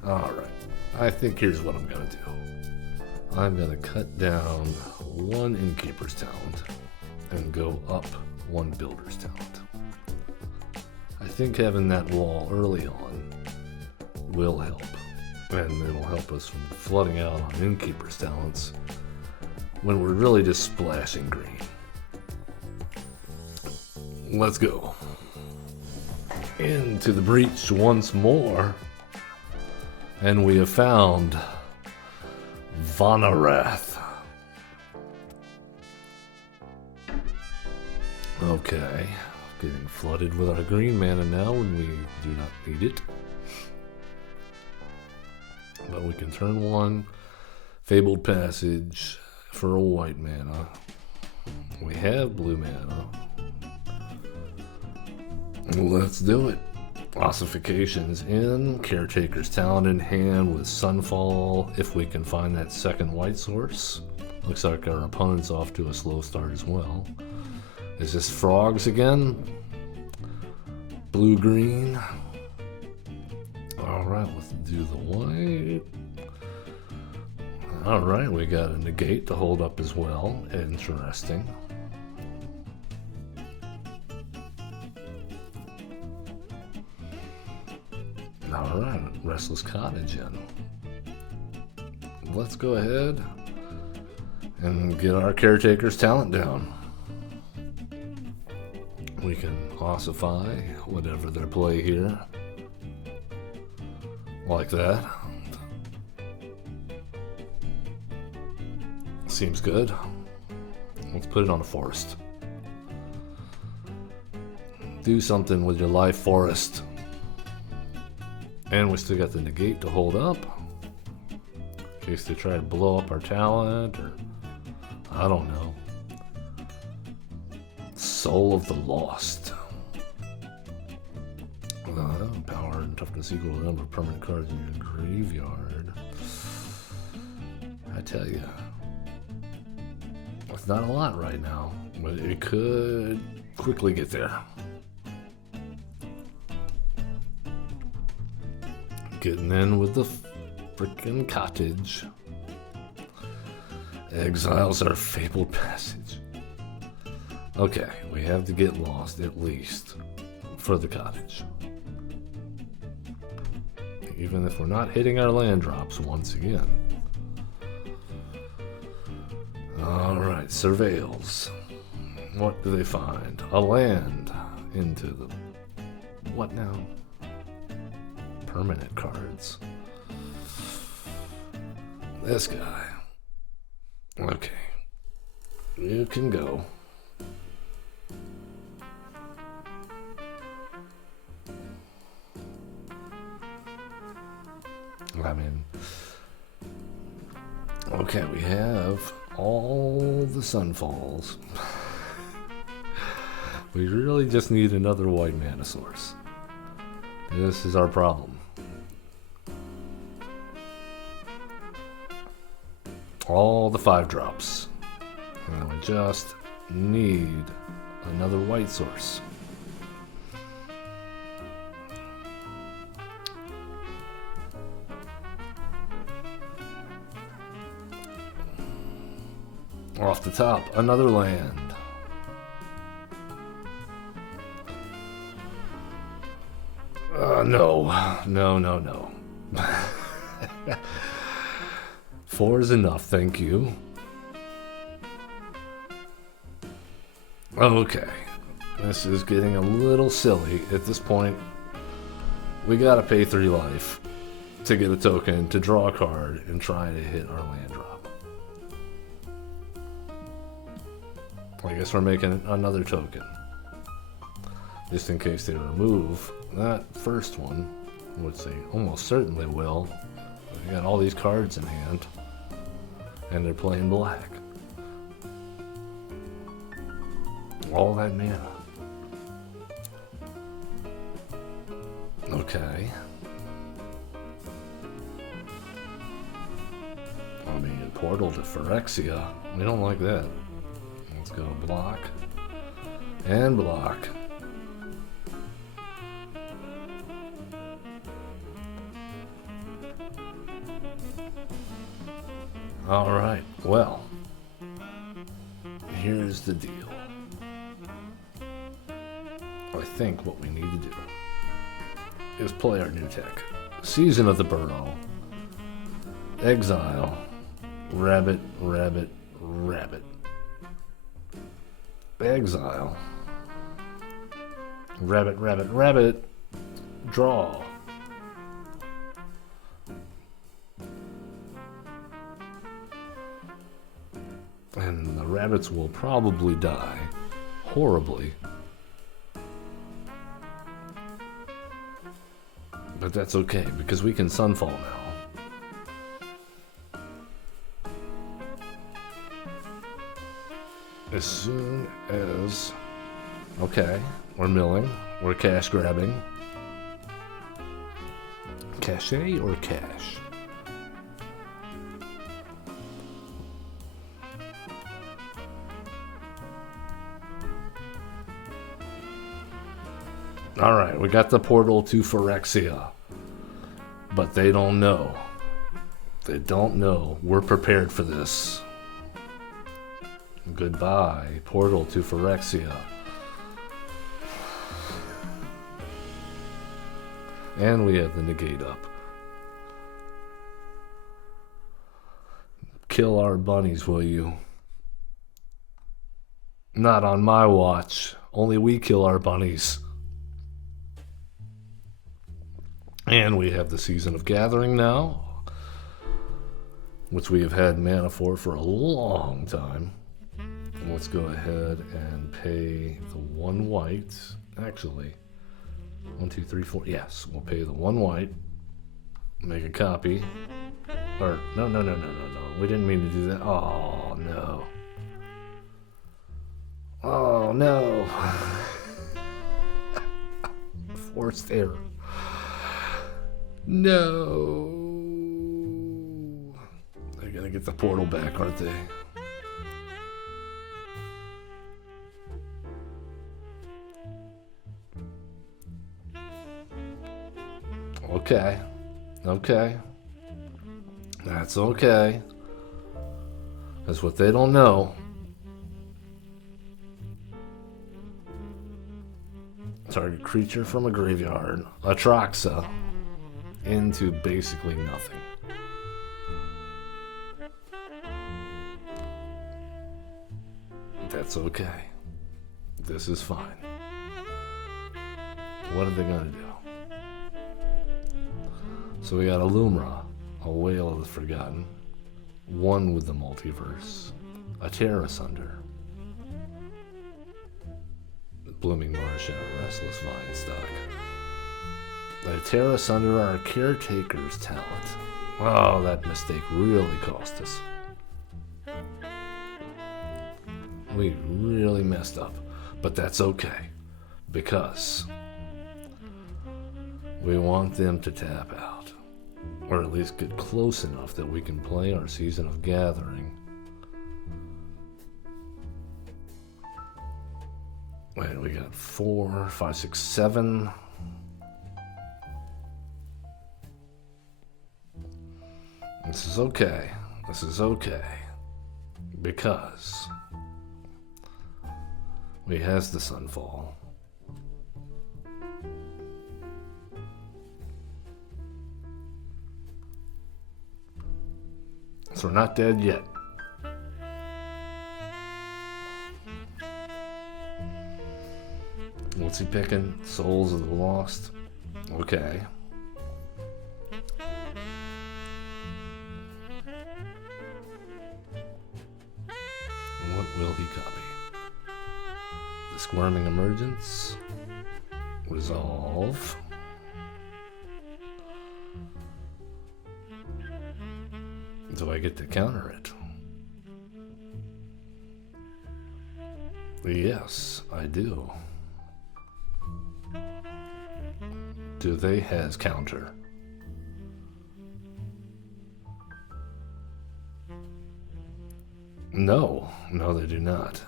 Alright, I think here's what I'm going to do. I'm going to cut down one Innkeeper's Talent and go up one Builder's Talent. I think having that wall early on will help, and it'll help us from flooding out on Innkeeper's Talents when we're really just splashing green. Let's go. Into the breach once more. And we have found Vanarath. Okay, getting flooded with our green mana now when we do not need it. But we can turn one Fabled Passage for a white mana. We have blue mana. Let's do it. Ossifications in, Caretaker's Talent in hand with Sunfall if we can find that second white source. Looks like our opponent's off to a slow start as well. Is this frogs again? Blue-green. Alright, let's do the white. Alright, we got a negate to hold up as well. Interesting. Alright, Restless Cottage in. Let's go ahead and get our Caretaker's Talent down. We can ossify whatever their play here. Like that. Seems good. Let's put it on a forest. Do something with your life forest. And we still got the negate to hold up. case they try to blow up our talent, or I don't know. Soul of the Lost. Power and toughness equal to the number of permanent cards in your graveyard. I tell you, it's not a lot right now, but it could quickly get there. Getting in with the frickin' cottage. Exiles our fabled passage. Okay, we have to get lost at least for the cottage. Even if we're not hitting our land drops once again. Alright, surveils. What do they find? A land into the... what now? Permanent cards. This guy. Okay. You can go. I mean, okay, we have all the sunfalls. We really just need another white mana source. This is our problem. All the 5-drops. And we just need another white source. Off the top, another land. No. 4 is enough, thank you. Okay. This is getting a little silly. At this point, we gotta pay 3 life to get a token, to draw a card, and try to hit our land drop. I guess we're making another token. Just in case they remove that first one, which they almost certainly will. They got all these cards in hand, and they're playing black. All that mana. Okay. I mean, Portal to Phyrexia. We don't like that. Let's go block. And block. Alright, well. Here's the deal. I think what we need to do is play our new tech. Season of the Burrow. Exile. Rabbit. Exile. Rabbit. Draw. And the rabbits will probably die horribly. But that's okay, because we can Sunfall now. As soon as... okay, we're milling. We're cash grabbing. Cachet or cash? Alright, we got the portal to Phyrexia. But they don't know. They don't know. We're prepared for this. Goodbye, portal to Phyrexia. And we have the negate up. Kill our bunnies, will you? Not on my watch. Only we kill our bunnies. And we have the Season of Gathering now, which we have had mana for a long time. Let's go ahead and pay the 1 white. Actually, 1, 2, 3, 4. Yes, we'll pay the 1 white. Make a copy. Or, no. We didn't mean to do that. Oh, no. Oh, no. Forced error. No. They're gonna get the portal back, aren't they? Okay. Okay. That's okay. That's what they don't know. Target creature from a graveyard. Atraxa. Into basically nothing. That's okay. This is fine. What are they gonna do? So we got a Lumra, a Whale of the Forgotten, one with the multiverse, a Terra Sunder, Blooming Marsh, and a Restless Vine Stock. The Terra Sunder, our Caretaker's Talent. Oh, that mistake really cost us. We really messed up, but that's okay, because we want them to tap out, or at least get close enough that we can play our Season of Gathering. Wait, we got 4, 5, 6, 7. This is okay. This is okay. Because we has the Sunfall. So we're not dead yet. What's he picking? Souls of the Lost. Okay. What will he copy? The Squirming Emergence. Resolve. Do I get to counter it? Yes, I do. Do they has counter? No, they do not.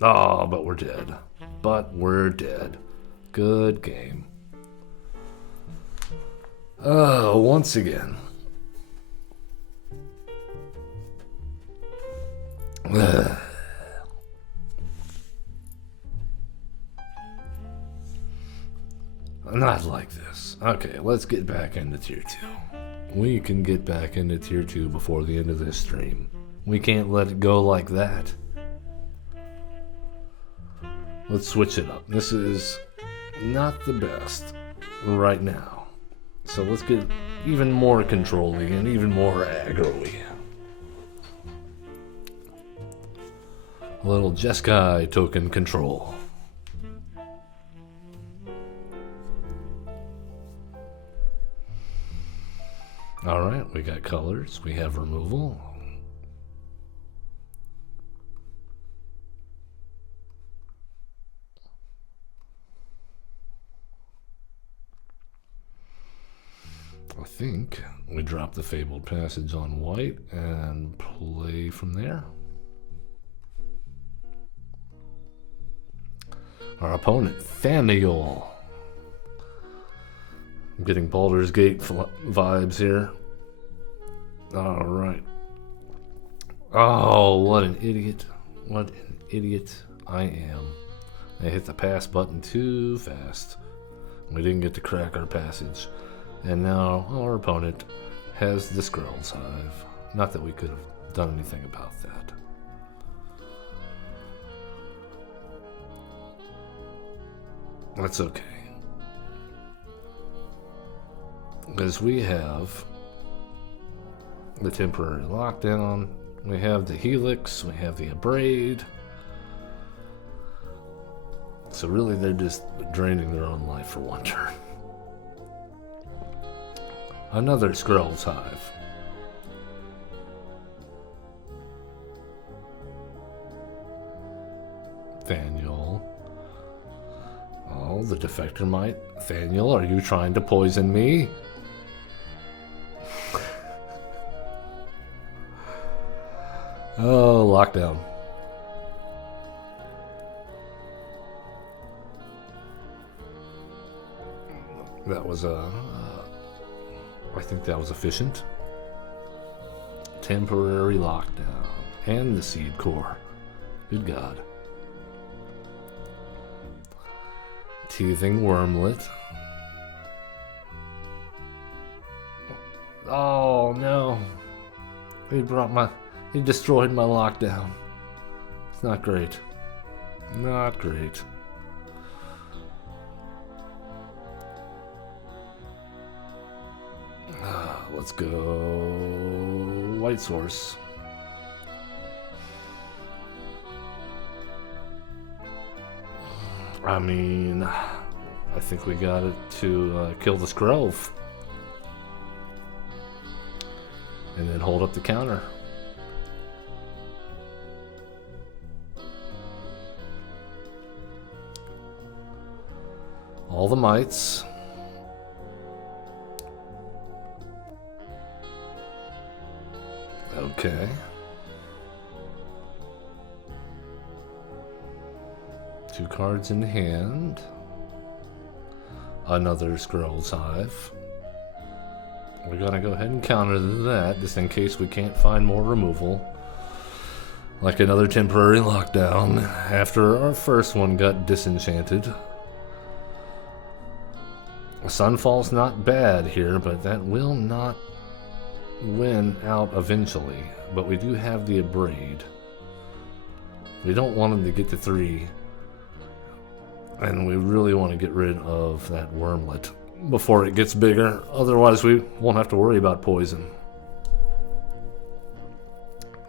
Oh, but we're dead. Good game. Oh, once again. Not like this. Okay, let's get back into Tier 2. We can get back into Tier 2 before the end of this stream. We can't let it go like that. Let's switch it up. This is not the best right now. So let's get even more control-y and even more aggro-y. A little Jeskai token control. Alright, we got colors, we have removal. I think we drop the Fabled Passage on white and play from there. Our opponent, Thamiel. I'm getting Baldur's Gate vibes here. Alright. Oh, what an idiot. What an idiot I am. I hit the pass button too fast. We didn't get to crack our passage. And now our opponent has the Skrull's Hive. Not that we could have done anything about that. That's okay. Because we have the Temporary Lockdown, we have the Helix, we have the Abrade. So really they're just draining their own life for one turn. Another Scroll's Hive. Thaniel. Oh, the Defector might. Thaniel, are you trying to poison me? Oh, lockdown. That was I think that was efficient. Temporary lockdown. And the seed core. Good God. Teething wormlet. Oh no. He destroyed my lockdown. It's not great. Not great. Let's go White Source. I mean, I think we got it to kill the Scrove. And then hold up the counter. All the mites. Okay. Two cards in hand. Another Scroll's Hive. We're gonna go ahead and counter that, just in case we can't find more removal. Like another temporary lockdown after our first one got disenchanted. Sunfall's not bad here, but that will not win out eventually. But we do have the Abrade. We don't want him to get to 3. And we really want to get rid of that wormlet before it gets bigger. Otherwise we won't have to worry about poison.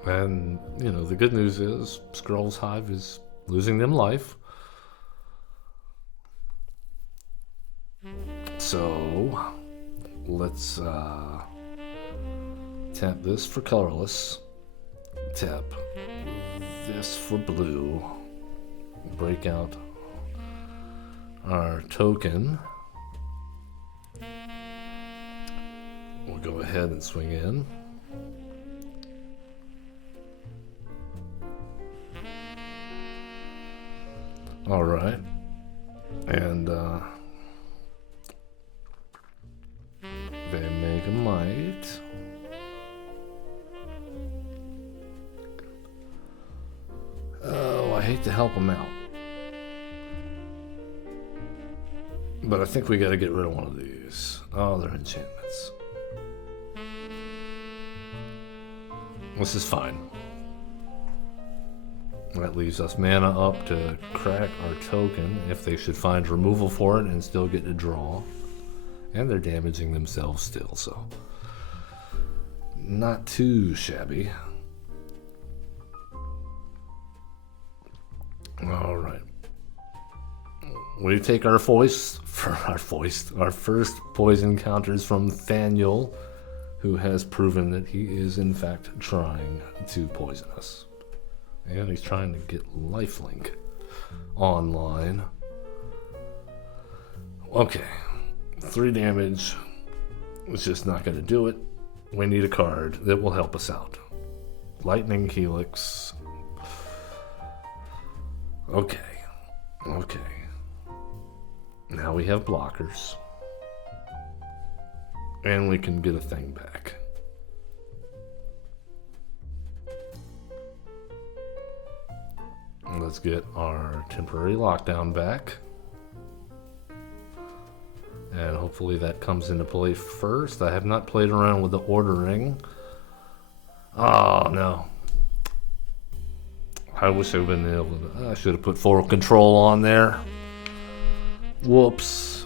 And, you know, the good news is Scroll's Hive is losing them life. So, let's tap this for colorless. Tap this for blue. Break out our token. We'll go ahead and swing in. All right. And they make a mite. Oh, I hate to help them out. But I think we got to get rid of one of these. Oh, they're enchantments. This is fine. That leaves us mana up to crack our token if they should find removal for it and still get to draw. And they're damaging themselves still, so not too shabby. All right. We take our first poison counters from Thaniel, who has proven that he is in fact trying to poison us. And he's trying to get lifelink online. Okay. 3 damage. It's just not going to do it. We need a card that will help us out. Lightning Helix. Okay. Okay. Now we have blockers. And we can get a thing back. Let's get our temporary lockdown back. And hopefully that comes into play first. I have not played around with the ordering. Oh, no. I wish I would have been able to... I should have put full control on there. Whoops.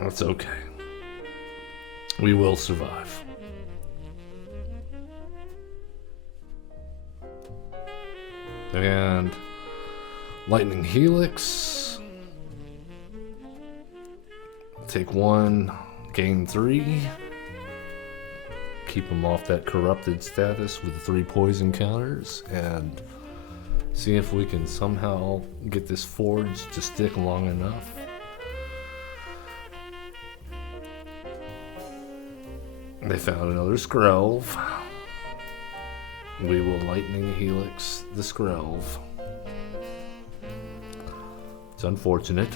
That's okay. We will survive. And Lightning Helix. Take 1, gain 3. keep him off that corrupted status with 3 poison counters, and see if we can somehow get this forge to stick long enough. They found another Skrelv. We will Lightning Helix the Skrelv. It's unfortunate.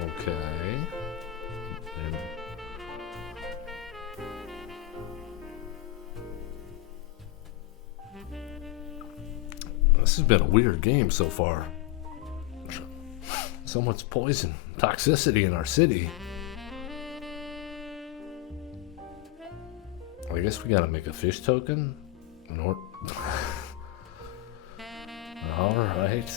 Okay. And this has been a weird game so far. So much poison, toxicity in our city. I guess we gotta make a fish token. Alright.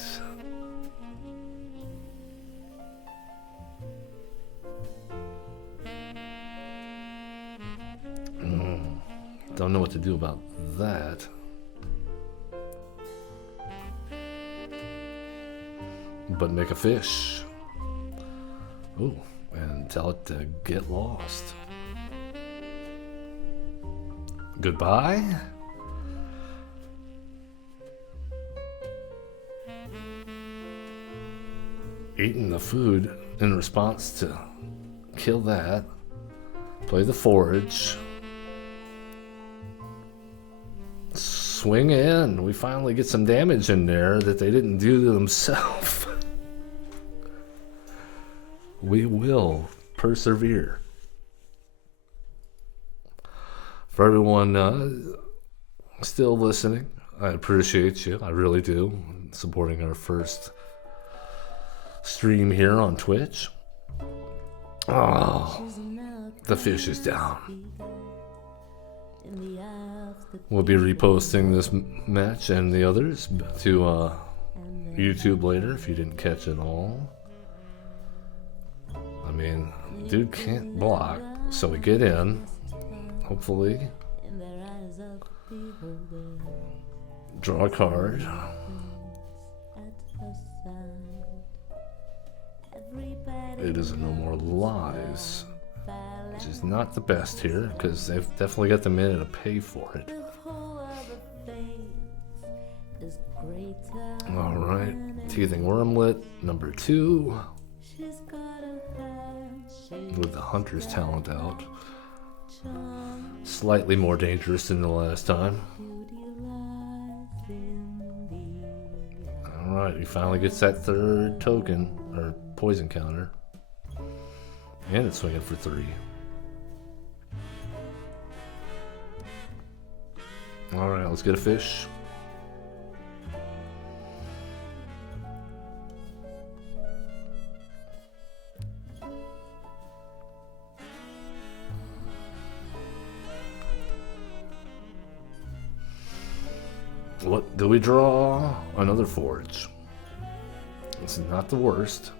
Don't know what to do about that. But make a fish. Ooh, and tell it to get lost. Goodbye. Eating the food in response to kill that. Play the forage. Swing in. We finally get some damage in there that they didn't do to themselves. We will persevere. For everyone still listening, I appreciate you. I really do. Supporting our first stream here on Twitch. Oh, the fish is down. We'll be reposting this match and the others to YouTube later if you didn't catch it all. I mean, dude can't block, so we get in. Hopefully. Draw a card. It is No More Lies, which is not the best here because they've definitely got the mana to pay for it. Alright, Teething Wormlet, number 2. With the Hunter's Talent out. Slightly more dangerous than the last time. Alright, he finally gets that 3rd token, or poison counter. And it's swinging for 3. Alright, let's get a fish. What do we draw? Another forge. It's not the worst.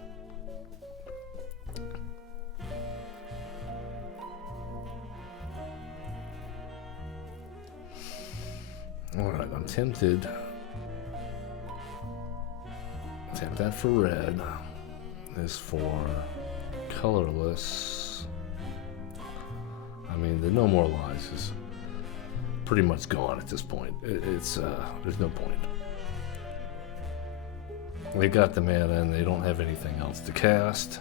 Alright, I'm tempted. Tempt that for red. This for colorless. I mean, the No More Lies is pretty much gone at this point. It's there's no point. They got the mana and they don't have anything else to cast.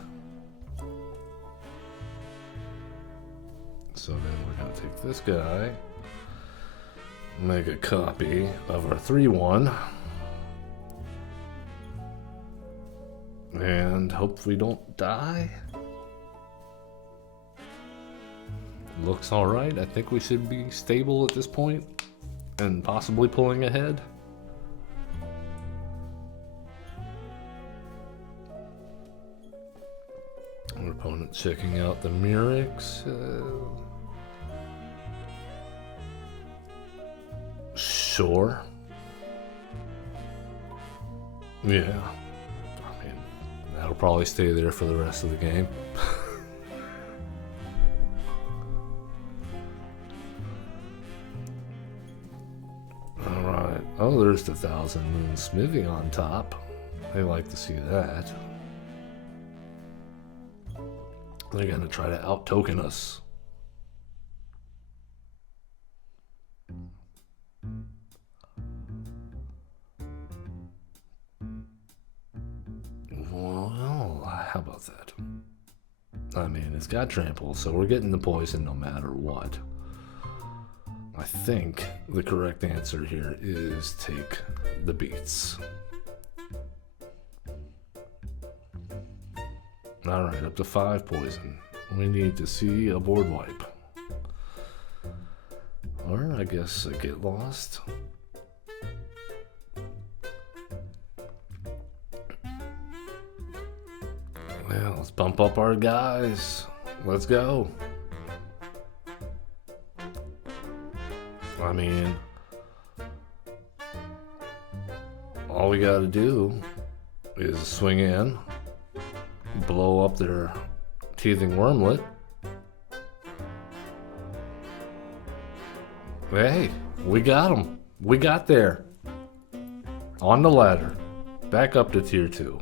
So then we're gonna take this guy, make a copy of our 3/1, and hope we don't die. Looks alright. I think we should be stable at this point and possibly pulling ahead. Our opponent checking out the Murex. Sure. Yeah. I mean, that'll probably stay there for the rest of the game. Alright. Oh, there's the Thousand Moon Smithy on top. They like to see that. They're going to try to out-token us. Well, how about that? I mean, it's got trample, so we're getting the poison no matter what. I think the correct answer here is take the beats. Alright, up to 5 poison. We need to see a board wipe. Or I guess I get lost. Well, let's bump up our guys. Let's go. I mean, all we gotta do is swing in, blow up their teething wormlet. Hey, we got them. We got there. On the ladder. Back up to tier 2.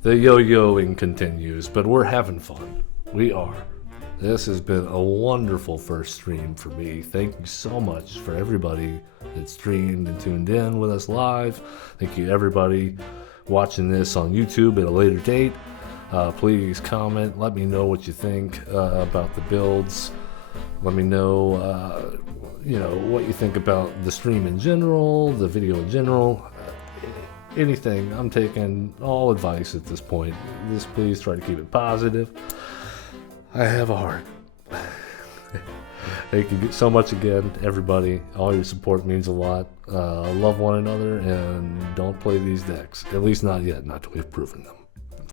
The yo-yoing continues, but we're having fun. We are. This has been a wonderful first stream for me. Thank you so much for everybody that streamed and tuned in with us live. Thank you everybody watching this on YouTube at a later date. Please comment. Let me know what you think about the builds. Let me know, what you think about the stream in general, the video in general. Anything. I'm taking all advice at this point. Just please try to keep it positive. I have a heart. Thank you so much again, everybody. All your support means a lot. Love one another and don't play these decks. At least not yet, not till we've proven them.